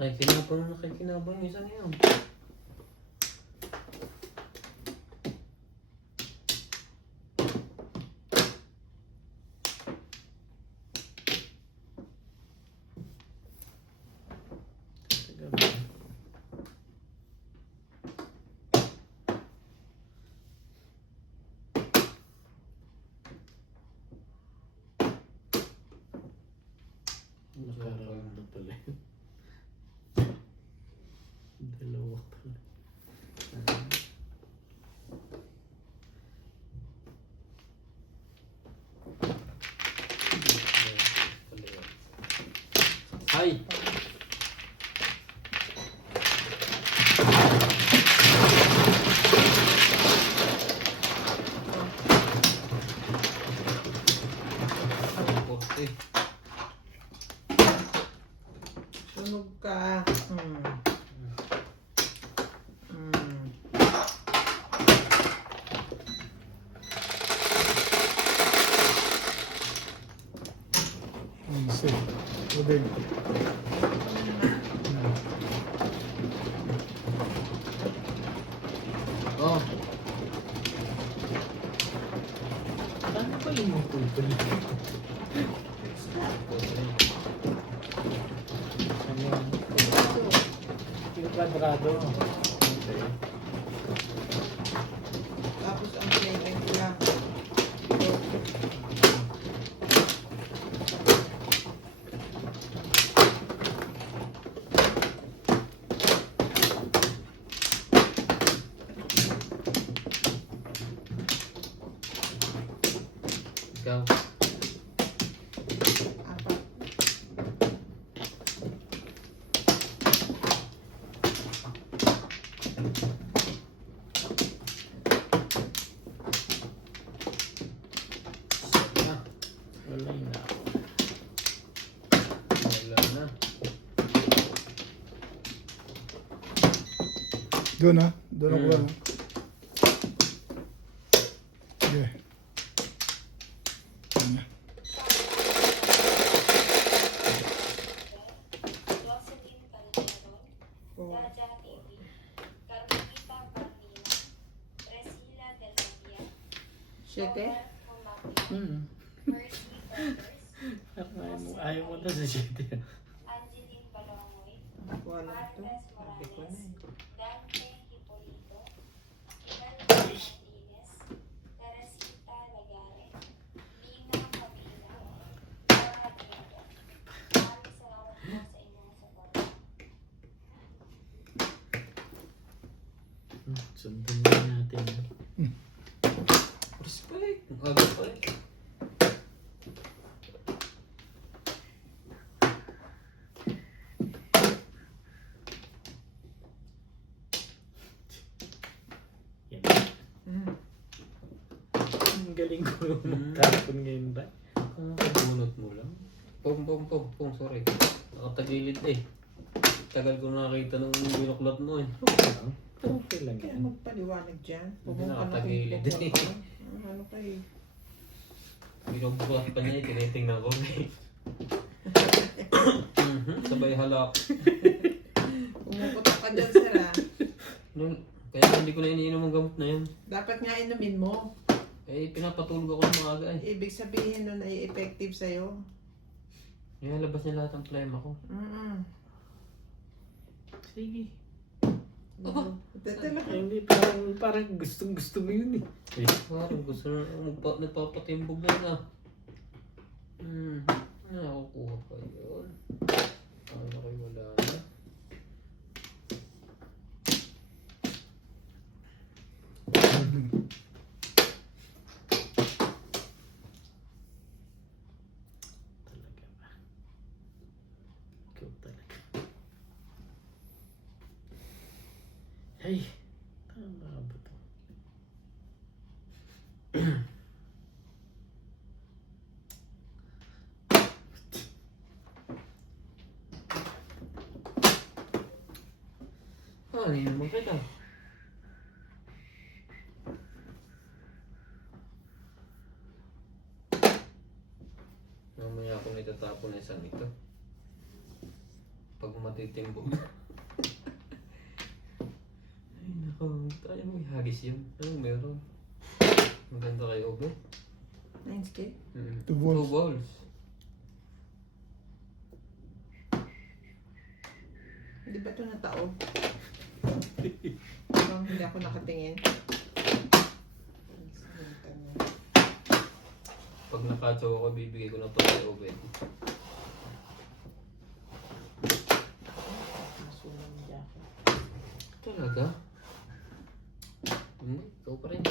Nakikinabang yung isa na yan. Tagal ba? Nakaroon na pala yun. Dalawa pala. Ay! Poste. Sunog ka. Safe. Udeng. Oh, Paano ba yung mga pulpul? Ano yan? Yung kwadrado. Okay. Tapos ang playing ko lang. ikaw. Apat. Ah, Wala yun na ako. wala na. Doon ha. Doon ako ha. Sige. Ayan na. Jocelyn Calderon, Jaja TV, Carmelita Carmina, Priscilla Del Villa, Siyete? Robert Humacla, Hmm. Mercy Burgers, Ayaw mo na sa shit yan. Angeline Balongoy, Wala ito. Martes Sabi ko na Morales, eh. Dante Hipolito, Imelda Martinez, Magtapon ngayon ba? Bunot mo lang. Pong, sorry. Nakatagilid eh. Tagal ko nakakita nung binuklat mo eh. Okay lang Kaya yan. magpaliwanag dyan. Hindi Pumunta na nakatagilid kung eh. ano kayo? Binubukas pa niya eh, tinitingnan ko eh. Sabay halak. Pumuputok ka dyan, sir, ah. Kaya hindi ko na iniinom ang gamot na yun. Dapat nga inumin mo. Eh, pinapatulog ako ng maaga eh. Ibig sabihin nun ay effective sa'yo. Nilalabas niya lahat ng phlegm ako. Sige. Talaga. Ay, hindi, parang gustong-gusto mo yun eh. Parang gusto na nagpapatimbog na yun ah. Nakukuha pa yun. Ano kayo wala na? Talaga ba? Ikaw talaga. Ay, tama ba to? Ano yun naman kita? Mamaya akong itatapon na isang ito. Pag matitimbog. Ay nako, tayo mo ihagis yun. Anong meron? Maganda kayo, Obe? 9K? 2 volts. 2 balls. Di ba ito natao? Parang hindi ako nakatingin. Pag nakatsaw ako, bibigay ko na to kay Obe. Masulang jacket. Talaga? Hindi, ikaw pa rin.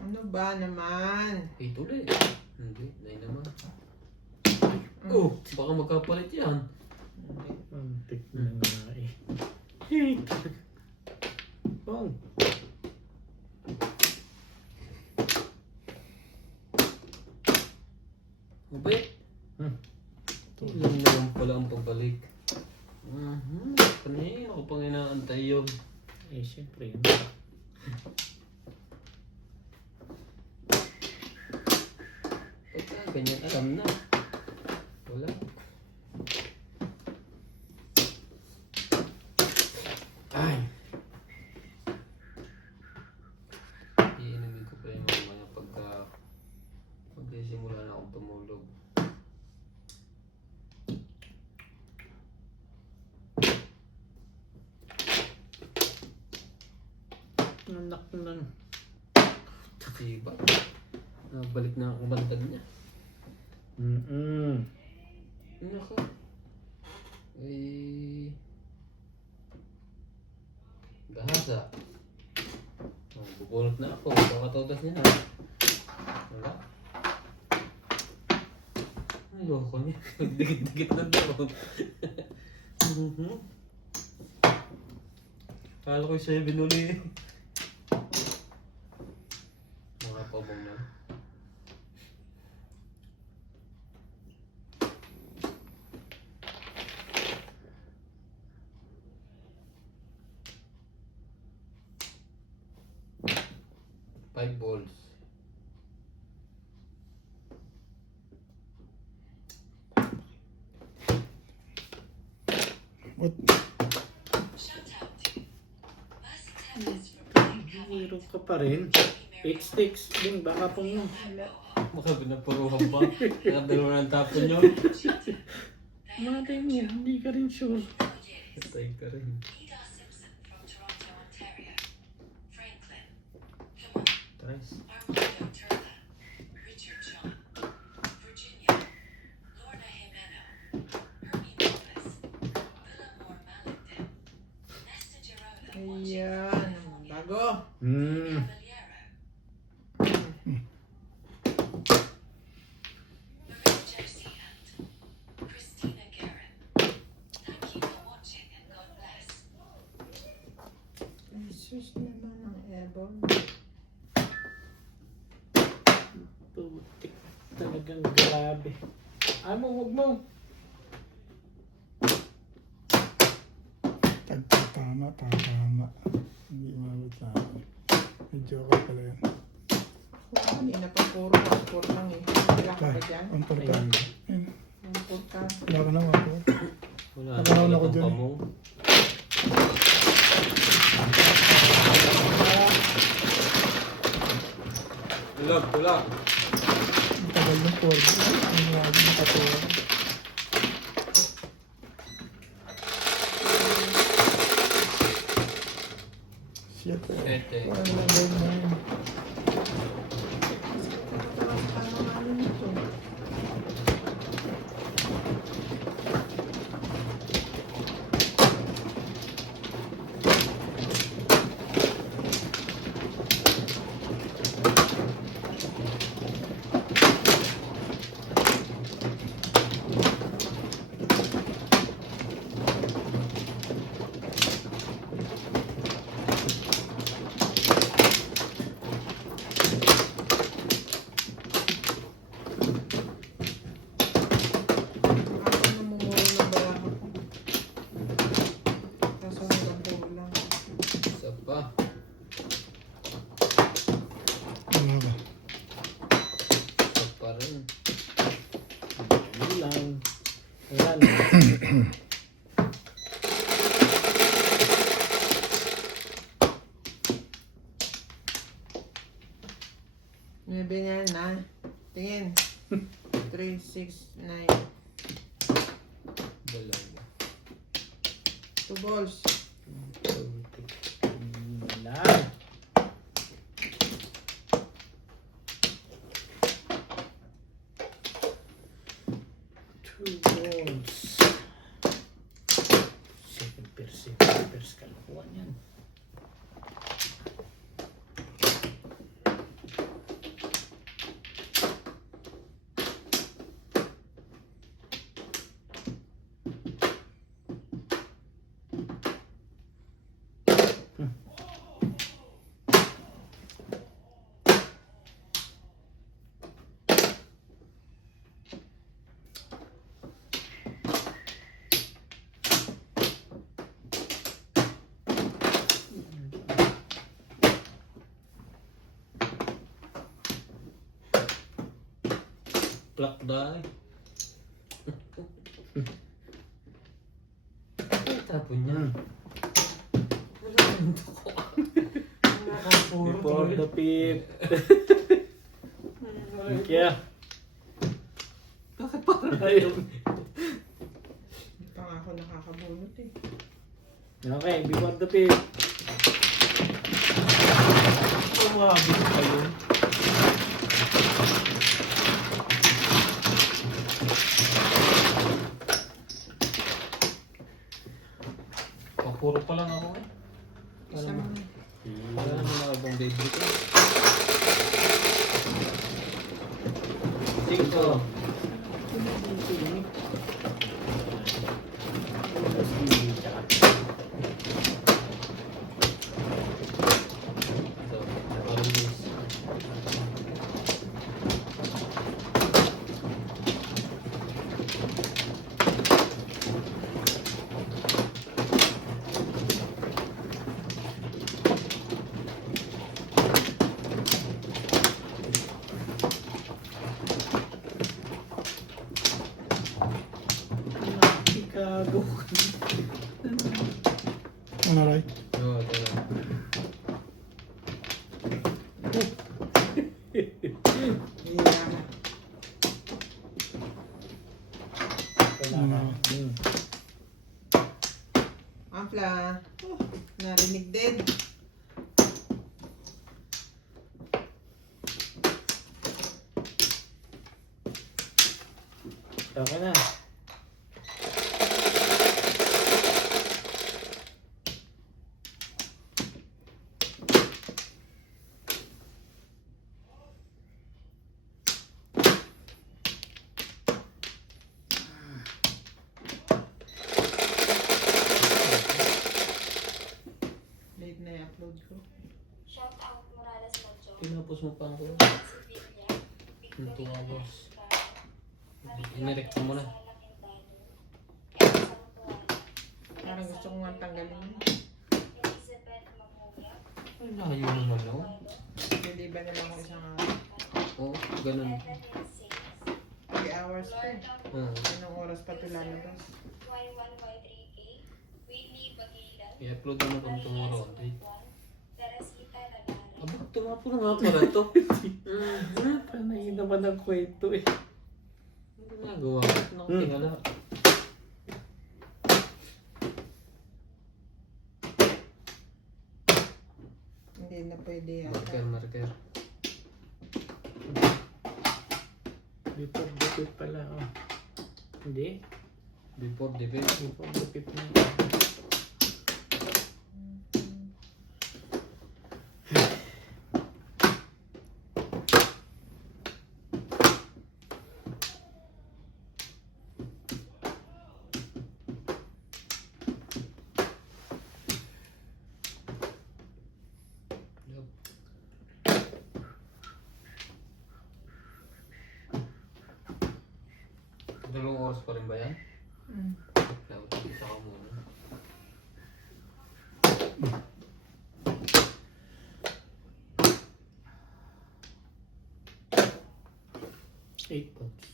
Ano ba naman? 8 ulit. Hindi, 9 naman. Oh, baka magkapalit yan. Antik na nga eh. Hey! Bong! Obe? Ilan naman pala ang pagbalik. Kanina ko pang inaantay yun. Eh, syempre yun. Pagka ganyan, alam na. Wala. Ay! Iinumin ko pa yung mamaya pagka magsisimula na akong tumulog. Anak ng... Diba? Nabalik na ang bantag niya. Nako. Eh... Gahasa. Oh, bubunot na ako. Kakatodas niya na. Wala. Ayoko niya. Dikit-dikit na daw. Kala ko 7 uli. Mga pabong na. Five balls. What? Hero ka pa rin. 8 sticks din, baka pong yun. Baka pinapuruhan pa. Nakadalawa ng tapon nyo. Matay mo, hindi ka rin sure. Patay ka rin. Ida Simpson from Toronto, Ontario. Franklin. Tres. Armando Turla. Richard John. Virginia. Lorna Jimeno. Hermie Lopez. Villamor Malington. Nesta Gerona. Ayan, naman bago. Valera. cellphone. Putik. Talagang grabe. Wag mo. Tama. Hindi umabot sa akin. Medyo okay pala yan. Kanina pa puro passport lang eh. Wala ka ba dyan? Ang porta. Ayun. Ang porta. Wala ka na mga Wala Nakawala na ko itong dyan eh. pamong. Wala. Ang tagal ng 4G. Ang mga nakatuwa. Shit. Ete. Wala na ganyan. Tapos parang ano nito. Ako namumuro ng balak ako. Kaso hanggang kulang. Isa pa. Wala ba? Isa pa rin. Yun lang. Wala na. May binyan na. Tingin. 3, 6, 9. Dalawa. 2 balls. Putik. Wala. Two balls. Second pairs. Kalakuan yan. Black die. Tapon yan. Before the pip. Thank you. Bakit parang Ayun. Hindi pa nga ako nakakabunot eh. Okay, before the pip. umabot pa yun? Puro pa lang ako eh. Isang Wala naman ako ibang baby ko. Cinco. So, oranges. Chicago. Ano, Ray? Oo, ito na. hihiraman. Kailangan. Ampla. Oh, narinig din. Okay na. Late na i-upload ko. Shout out Tinapos mo pa ako. Yung 2 hours. Inirekta mo na. Parang gusto ko nga tanggalin. Ay, layo naman no? Hindi ba nila ako isang Oo, ganun. 3 hours pa eh. Oo. Anong oras pa ito lalabas? I-upload mo na kung tomorrow. Abot, tumapo na nga pala to. Panay naman ang kwento eh. Ano ginagawa ko? Nakatingala. Hindi na pwede yata. Marker. Before dupit pala. Oh. Hindi. Before debate. Before dupit na. Dalawang oras pa rin ba yan? Mm. Dapat isa ka muna. Eight bucks.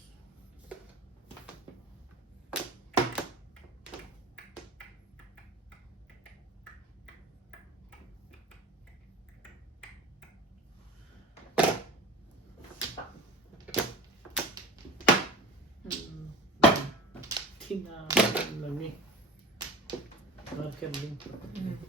Tinalami. Marker din. Mm.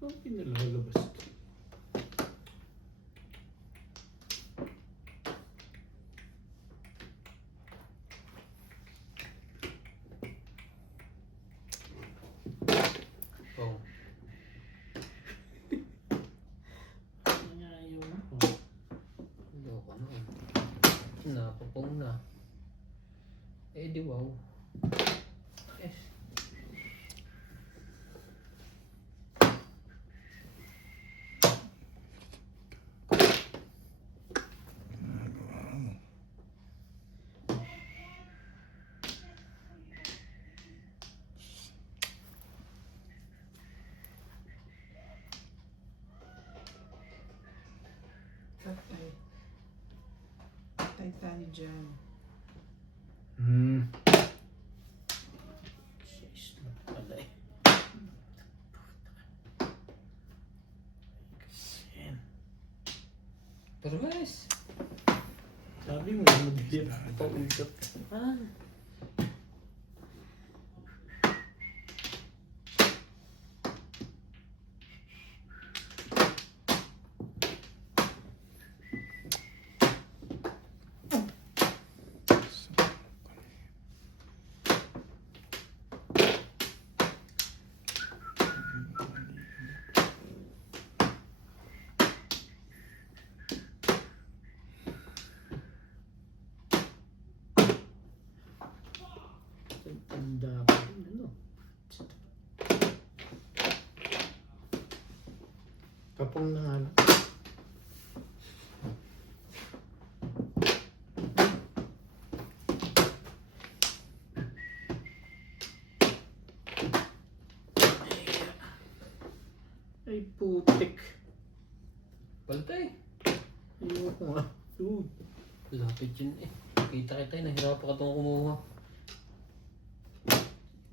Ang pinalalabas ito. Oo. Ayaw mo. Loko na eh. Napapong na. Eh di wow. Yes. Patay. Patay tayo dyan. Size na pala eh. Kasi. Permes. Sabi mo, mag-dip. Paugat. Ah. Tanda pa rin, ano? Kapong na nga lang. Ay, putik. Baltay. Ayoko nga. Dude. Lapit yun eh. Kita nahirapan ka itong kumuha.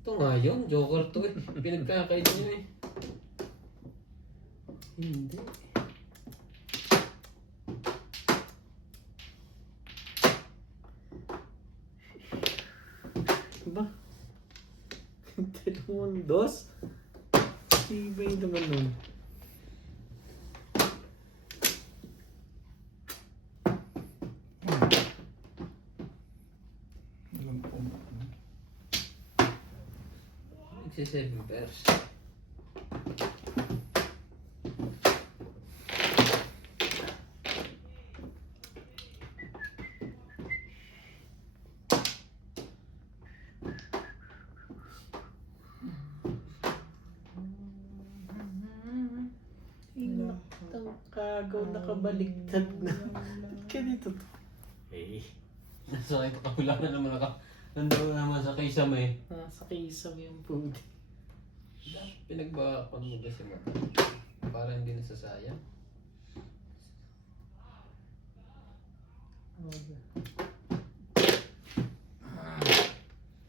Ito nga yun, joker to eh. Pinagkakain nyo eh. Hindi. Ba? Dalawang dos? Ibay naman nun. Alam ko. Nagsiseven pairs. agaw nakabaliktad na. Ganito to. Eh, Nasa ito kabila na naman nandun naman sa kisam eh. nasa kisam yung food. Pinagbakon mo kasi mo. Para hindi nasasayang.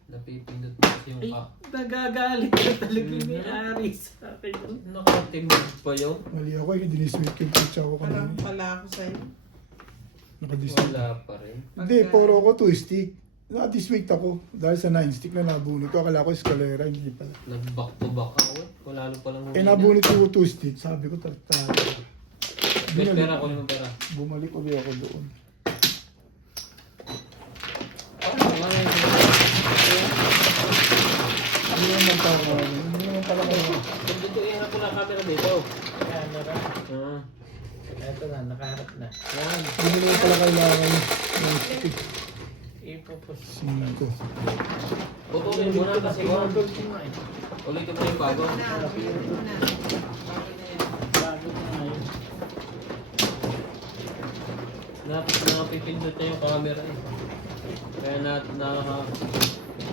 Napipindot mo kasi yung Ay, nagagalit na talaga yung may-ari sa akin. Nakatimog pa yun. Mali ako eh, dinisweet yung pizza ko Parang kanina. pala ako sa'yo. Nakadisweet. Wala pa rin. Hindi, puro ako 2 stick. Na-disweet ako dahil sa 9 stick na nabunot ko. Akala ko eskalera, hindi pala. Nag-back to back ako eh. Wala pa lang Eh nabunot ko 2 stick, sabi ko tartara. Bet pera ko yung pera. Bumalik ulit ako doon. Paano nga yun? Hindi naman pala hindi naman pala kayo. Dito iharap ko na camera dito. Camera. Ah. Eto na, nakaharap na. Yan. Hindi naman pala kailangan ng stick. Ipupos. 5. Putulin mo na kasi mo. Pinudol ko nga eh. Ulitin mo yung bago. Bago na, ulit mo na. Bago na yan. Bago na nga yun. Napipindot na yung camera eh. Kaya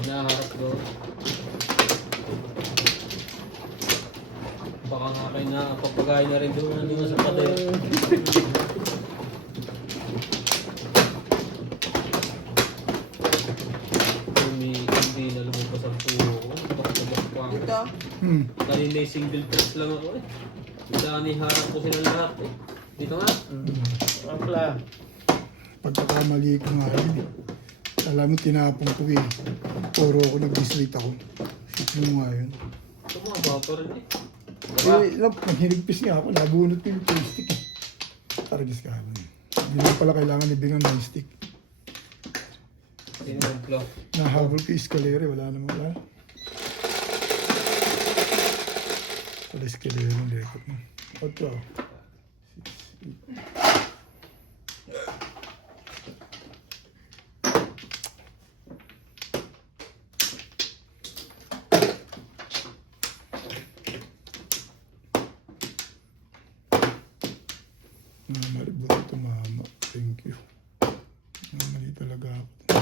naharap doon. Baka nga kayo na papagay na rin doon nandun sa pader. Hindi na lumabas ang puho ko. Bakit pa ako. Ito, Kanina yung single press lang ako eh. Dami harap ko sila lahat eh. Dito nga. Apla. Pagkakamali ko nga yun eh. Alam mo, tinapong ko eh. Puro ako nag-disweet ako. Shit mo nga yun. Tumaba pa rin eh. Diba? Nang hinigpis nga ako, nabunot ko yung 2 stick eh. Taragis ka lang. Hindi mo pala kailangan ibigyan ng stick. Sino yung flow? Nahabol ko yung eskalere, wala naman wala. Wala eskalere ng record mo. 8. 6, 8. Mali buto tumama. Thank you. Mali talaga ako.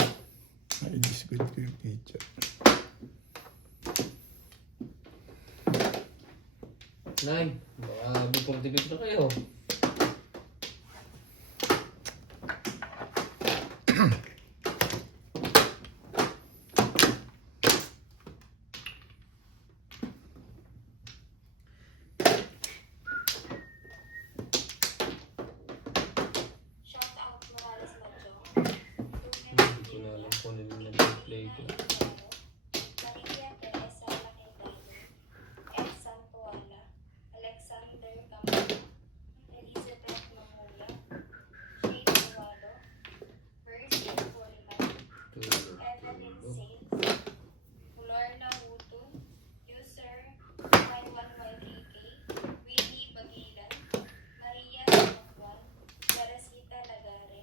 Na-disquit ko yung pizza. Nay, baka before debate na kayo. Shout out Morales Madjo. Hindi ko na alam kung ano yung nag-play ko. Maria Teresa Laquintano. Ed Santoala. Alexander Campo. Elizabeth Mamula. Shane Duwado. Percy Poliman. Evelyn Saints. Lorna Wutun. User 91YKK. Winnie Bagilan. Maria Macwan. Teresita Lagare.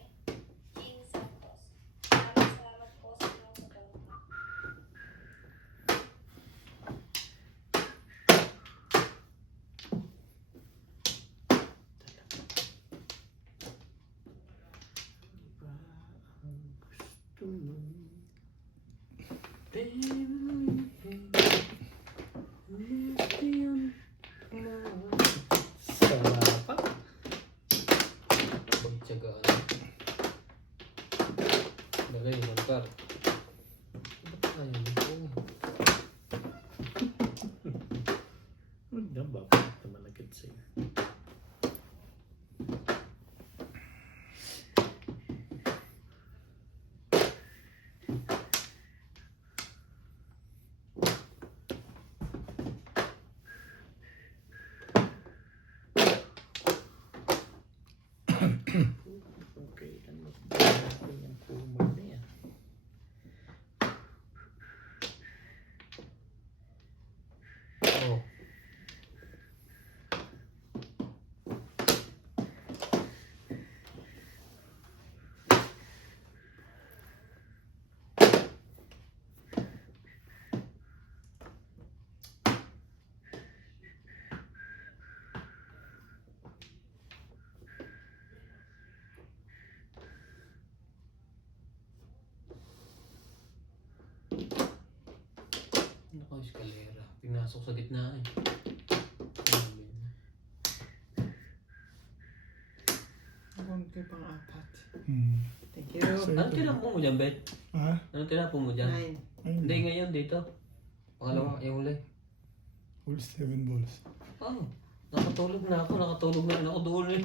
Jean Santos. Salamat po sa inyong suporta. Gusto mo. Sarap. Pagtsagaan. Bagay, magkar. Ba't ayaw ko? Huwag na, bakit naman agad sa'yo. Okay, ano natin yung kumag na yan? Oh. Eskalera. Pinasok sa gitna eh. Grabe. Ang pang apat. Hmm. Thank you. So, Anong tinapon mo dyan, Bet? Ha? Anong tinapon mo dyan? 9. Ayun. Hindi, ngayon dito. Pangalawa, yung huli. All 7 balls. Oh, nakatulog na ako. Nakatulog na rin ako doon eh.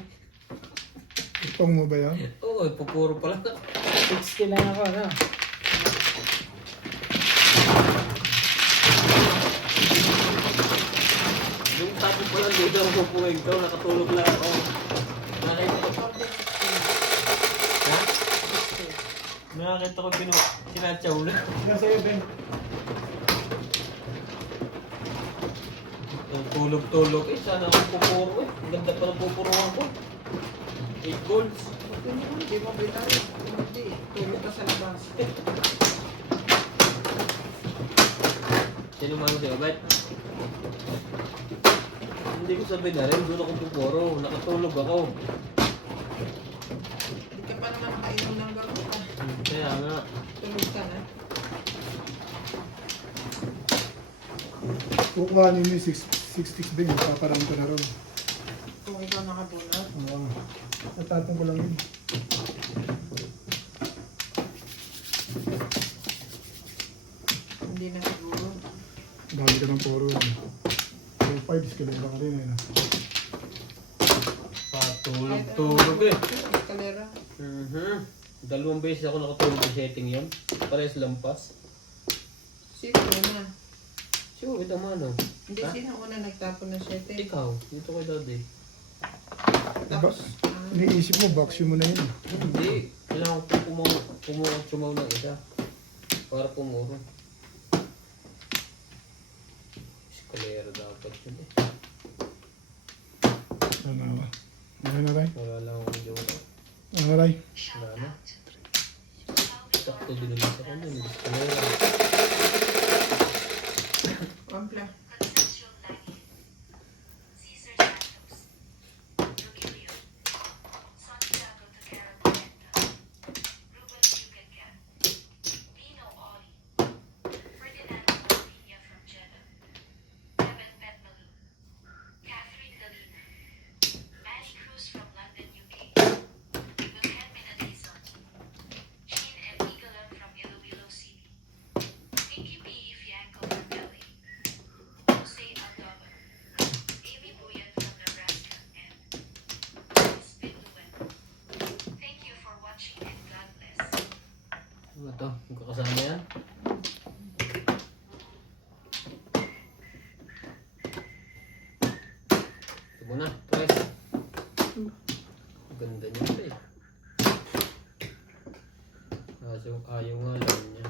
Ipang mo ba yan? Oo, pupuro pala. 60 lang ako, ano? Yung tapo pala dito ako pupuwing to. Nakatulog lang ako. Nakita ko. Ha? Nakakita ko kinatsaw na. Sa'yo, Ben. Tulog-tulog eh. Sana ako pupuro eh. Ang ganda pa ng pupuruan ko. 8 goals. Hindi mo bilang. Hindi. Tulog ka sa labas. Sino man sa'yo, Bet? Hindi ko sabihin na rin. Doon ako pupuro. Nakatulog ako. Hindi ka pa naman nakainom ng gamot ah. Kaya nga. Tulog ka na. Kukuhanin mo yung 6 sticks, Ben. Paparang ko na ron. Kung ikaw nakabunot. Oo. Natatong ko lang yun. Hindi na siguro. Dami ka ng poro. 5 eskalera ka rin eh. Patulog-tulog eh. Eskalera. Dalawang beses ako nakatulog sa setting yun. Parehas lampas. Sino una? Sure, ito man oh. Hindi, Ha? sino una nagtapon ng 7? Ikaw, dito kay daddy. Tapos, Iniisip mo, box mo na yun. Hindi. Kailangan ko pumaw ng isa. Para pumuro. Eskalera dapat yun eh. Ano ba? Ano na, Ray? Wala lang akong joke. Ano, Ray? Wala na. Sakto din naman sa kanya. Eskalera. Wampla. Concepcion Lani, Cesar Santos, Rogelio, Santiago Tacara Cuenta, Ruben Yucatcan, Pino Ori, Ferdinand Pina from Jeddah, Kevin Petmalu, Catherine Galina, Manny Cruz from London, UK, Wilhelmina Dizon, Jean M. Eaglon from Iloilo City, Pinky P. Fianco from LA, Jose Aldoba, Amy Buyan from Nebraska, and Spin Luen. Thank you for watching and God bless. Ano to? Magkakasama yan? Ito muna, press. Ganda niya ito eh. Ayaw nga lang niya.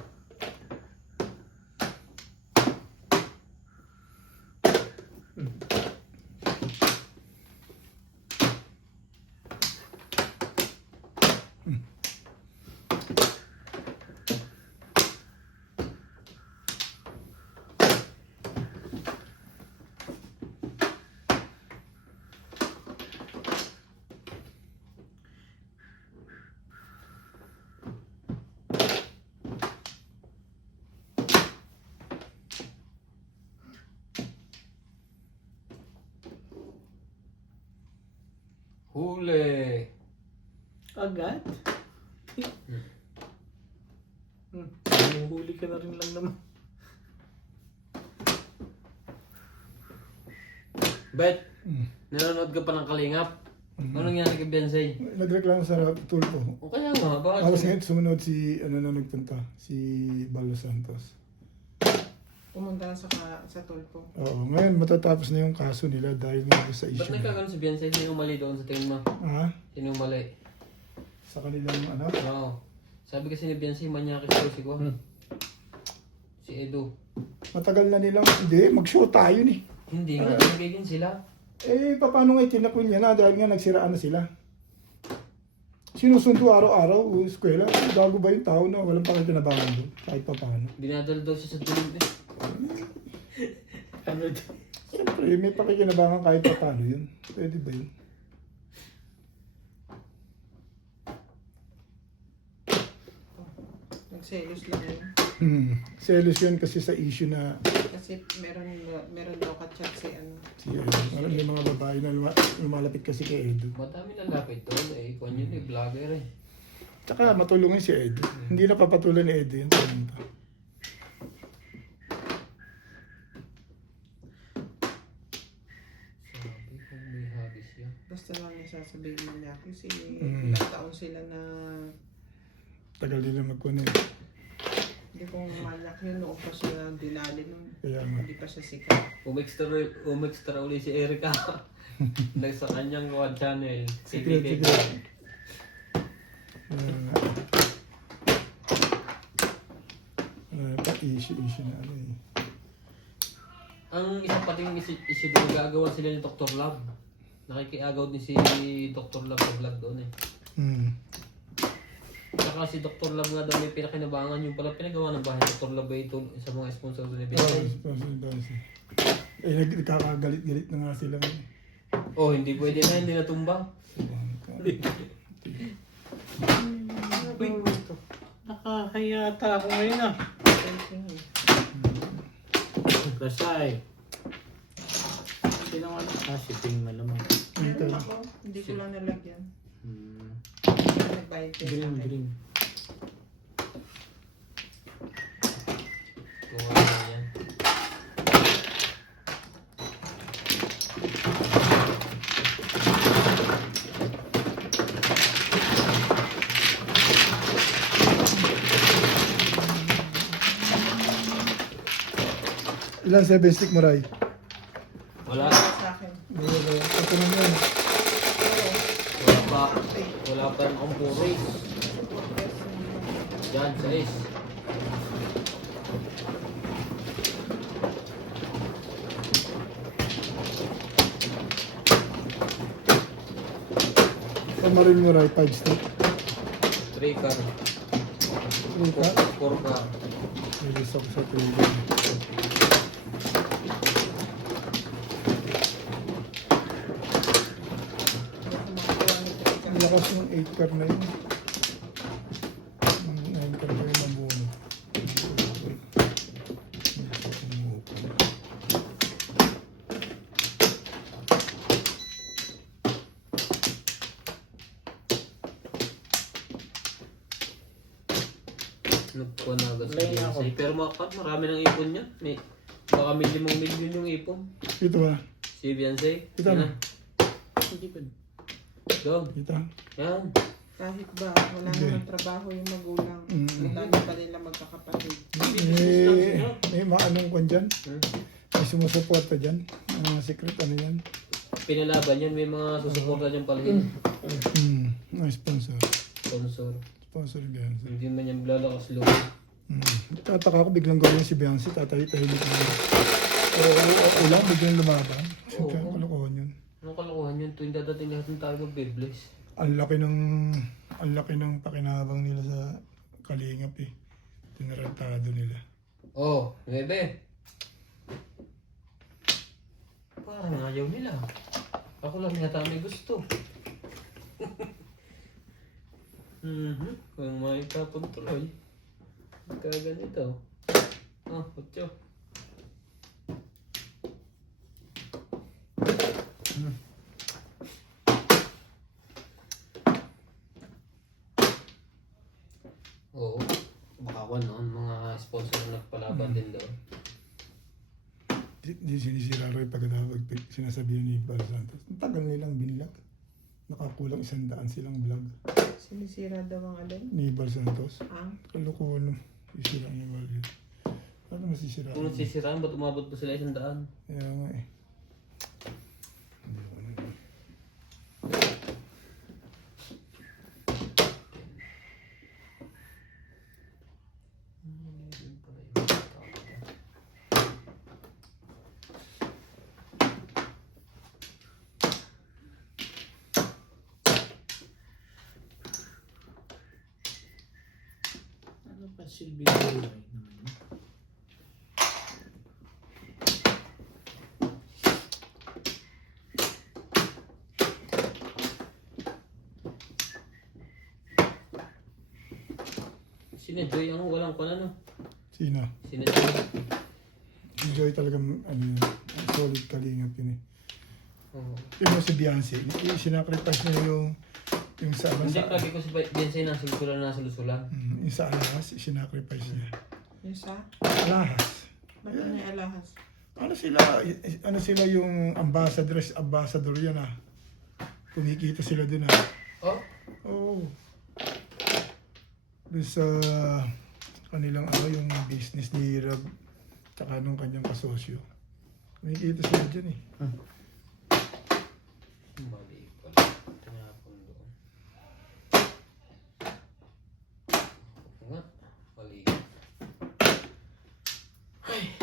Huli! Agad? Huli ka na rin lang naman. Bet, Hmm. nanonood ka pa ng Kalingap? Ano nangyari kay Bensay? Nagreklamo sa tulpo. O kaya nga, bakit? Tapos ngayon sumunod si, ano na nagpunta? Si Balo Santos. Pumunta na sa tulpo. Oo, ngayon matatapos na yung kaso nila dahil nga sa Ba't issue. nagkakaroon si Bensay? Sino mali doon sa tingin mo? Ha? Sino mali? Sa kanilang ano? Oo. Sabi kasi ni Bensay, manyakis daw si Kwa. Si Edu. Matagal na nilang, hindi, mag-show tayo ni. Hindi nga, nagiging sila. Eh, paano nga itinakwil niya na dahil nga nagsiraan na sila? Sinusundo araw-araw, eskwela. Gago ba yung tao na walang pakikinabangan doon? Kahit pa paano. Dinadala daw siya sa dulog eh. Ano to? Siyempre, may pakikinabangan kahit pa paano yun. Pwede ba yun? selos lang yun. Selos yun kasi sa issue na Kasi meron daw ka-chat si ano. si parang may mga babae na lumalapit kasi kay Edo. Madami nang lapit doon eh. Kung yun eh, vlogger eh. Tsaka matulungan si Edo. Hindi na papatulan ni Edo yun. Sabi kung may hobbies yan. Basta lang niya sasabihin nila kasi Mm. ilang taon sila na Tagal nila mag-connect. hindi ko malak yun noong pa siya dinali nung Kaya nga. hindi pa siya sikat. Umextra uli si Erica. Sa kanyang quad channel. Secret, CBK. secret. Pa-issue na ano eh. Ang isang pating issue doon, gagawa sila ni Dr. Love. Nakikiagaw din si Dr. Love sa vlog doon eh. Saka si Dr. Love nga daw may pinakinabangan yung pala pinagawa ng bahay. Dr. Love ay ito sa mga sponsor doon ni Nagkakagalit-galit na nga sila. Oh, hindi pwede na, hindi natumba. Nakakayata ako ngayon ah. Rasay. Sino nga na? Si Ping malamang. Meron ako, hindi ko lang nalagyan. Hmm. Nagbayad kayo sa Green, akin. green. Kung ano yan. Ilan 7 stick mo, Ray? Wala. Sa akin. Ito na yun. Wala pa. Wala pa rin akong puris. Yan, salis. Kamarin mo, Ray, 5 stick. 3 car. 3 ka? 4 car. Release ako sa 3. Ang lakas ng 8 car na yun. Ang 9 car na yun ang buo. Nagpuan na agad sa Lane ako. Beyonce. Pero marami ng ipon niya. May, baka milyon yung ipon. Ito ba? Si Beyonce. Ito Yan na. na. Hindi pa. Go. Ito. Yan. Kahit ba wala Okay. naman trabaho yung magulang, Mm. madami pa nila magkakapatid. May maanong kwan dyan? Hmm. May sumusuporta dyan? Mga secret ano yan? Pinalaban yan. May mga susuporta dyan palahin. Mga sponsor. Sponsor. Sponsor Beyonce. Hindi man yan lalakas loob. Tataka ko biglang gawin si Beyonce, tatahi-tahimik na yun. Ulang biglang lumaban. Oo. Kalokohan yun. Anong kalokohan yun? Tuwing dadating lahat ng tayo mag-Beybless. Ang laki ng pakinabang nila sa Kalingap eh. Tinarantado nila. Oh, bebe. Parang ayaw nila. Ako lang yata may gusto. Kung may tapon tuloy. Kaganito. Ah, kutyo. Oo. Baka noon, mga sponsor na nagpalaban din doon. Di sinisira rin pagkatapos sinasabihan ni Bal Santos. Ang tagal nilang binlag. Nakakulang 100 silang vlog. Sinisira daw ang alin? Ni Bal Santos. Ang? Kalukuhan no. Sisira niya Bal yun. Ano masisira? Kung sisiraan, ba't umabot pa sila 100? Kaya nga eh. Hindi ko na. Ano pa silbing buhay naman? Sina-Joy ang walang pa na, no? Sino? Sina-Joy. Enjoy talagang ano yun. Solid kalingap yun eh. Oo. Yung si Beyonce, sinacrifice niya yung sa ano Hindi, sa... lagi ko si Beyonce nasa lusulan na nasa lusulan. Yung sa alahas, sinacrifice niya. Yung sa? Alahas. Ba't ano yung alahas? Ano sila yung ambassador yan ah. Kumikita sila dun ah. Oh? Oo. Doon sa kanilang ano yung business ni Rob tsaka nung kanyang kasosyo. Kumikita sila dyan eh. Mali pala. Tinapon doon. Ako nga. Mali. Ay.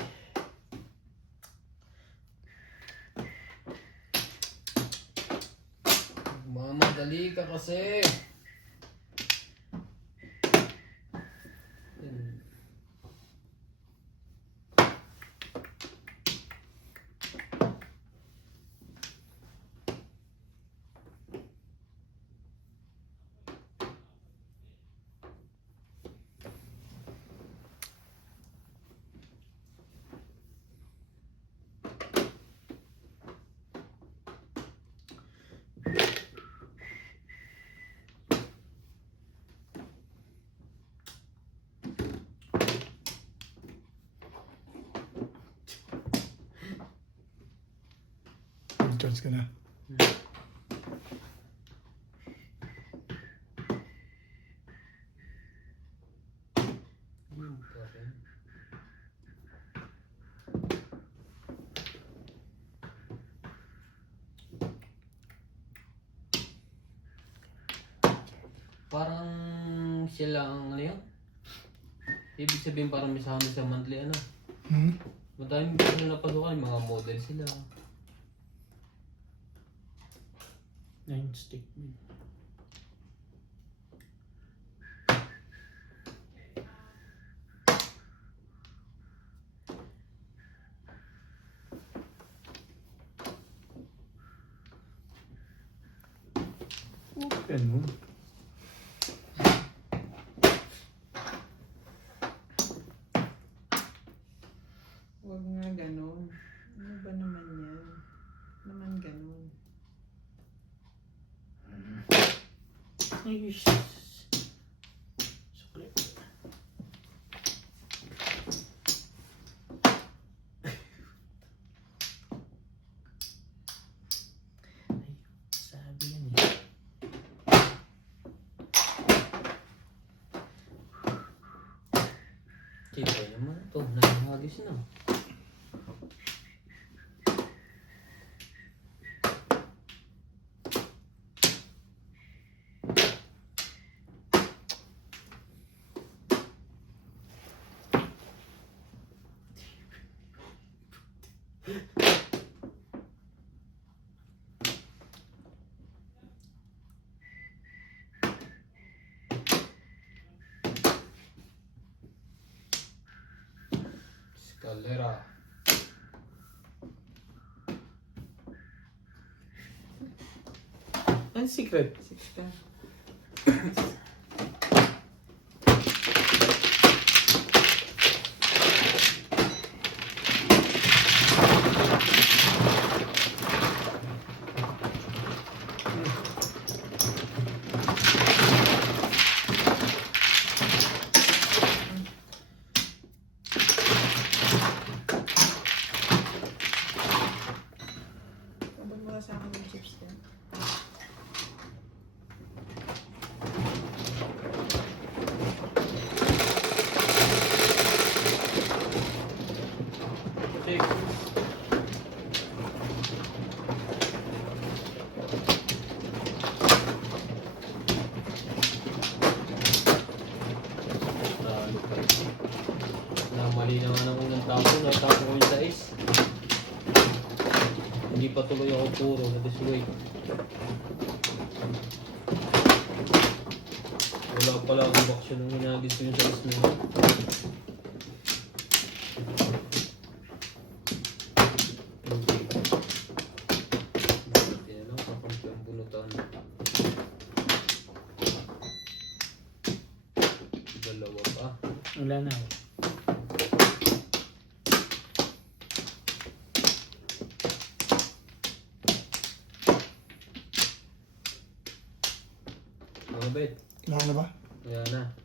Mamadali ka kasi. Charge ka na. Parang sila ang ano yun? Ibig sabihin parang may sahod sa monthly ano? Hmm? Madaming sila napasukan, mga model sila. 9 stick. Ganun. Huwag nga ganun. Ano ba naman yan? Naman ganun. Ay, sukli. Ay, sabi yan eh. Siyempre naman ito, nakahagis na. Escalera. Ang secret. 6 ka. Abot mo sa akin yung chips din. Six. Mali naman ang unang tapo, natapo ko yung sais. Hindi pa tuloy ako puro, na-disway. Wala pala akong baksyon nung hinagis ko yung sais na yun. Hindi na lang, kakampi ang bunutan. Dalawa pa. wala na. Mga bet. Wala na ba? Wala na.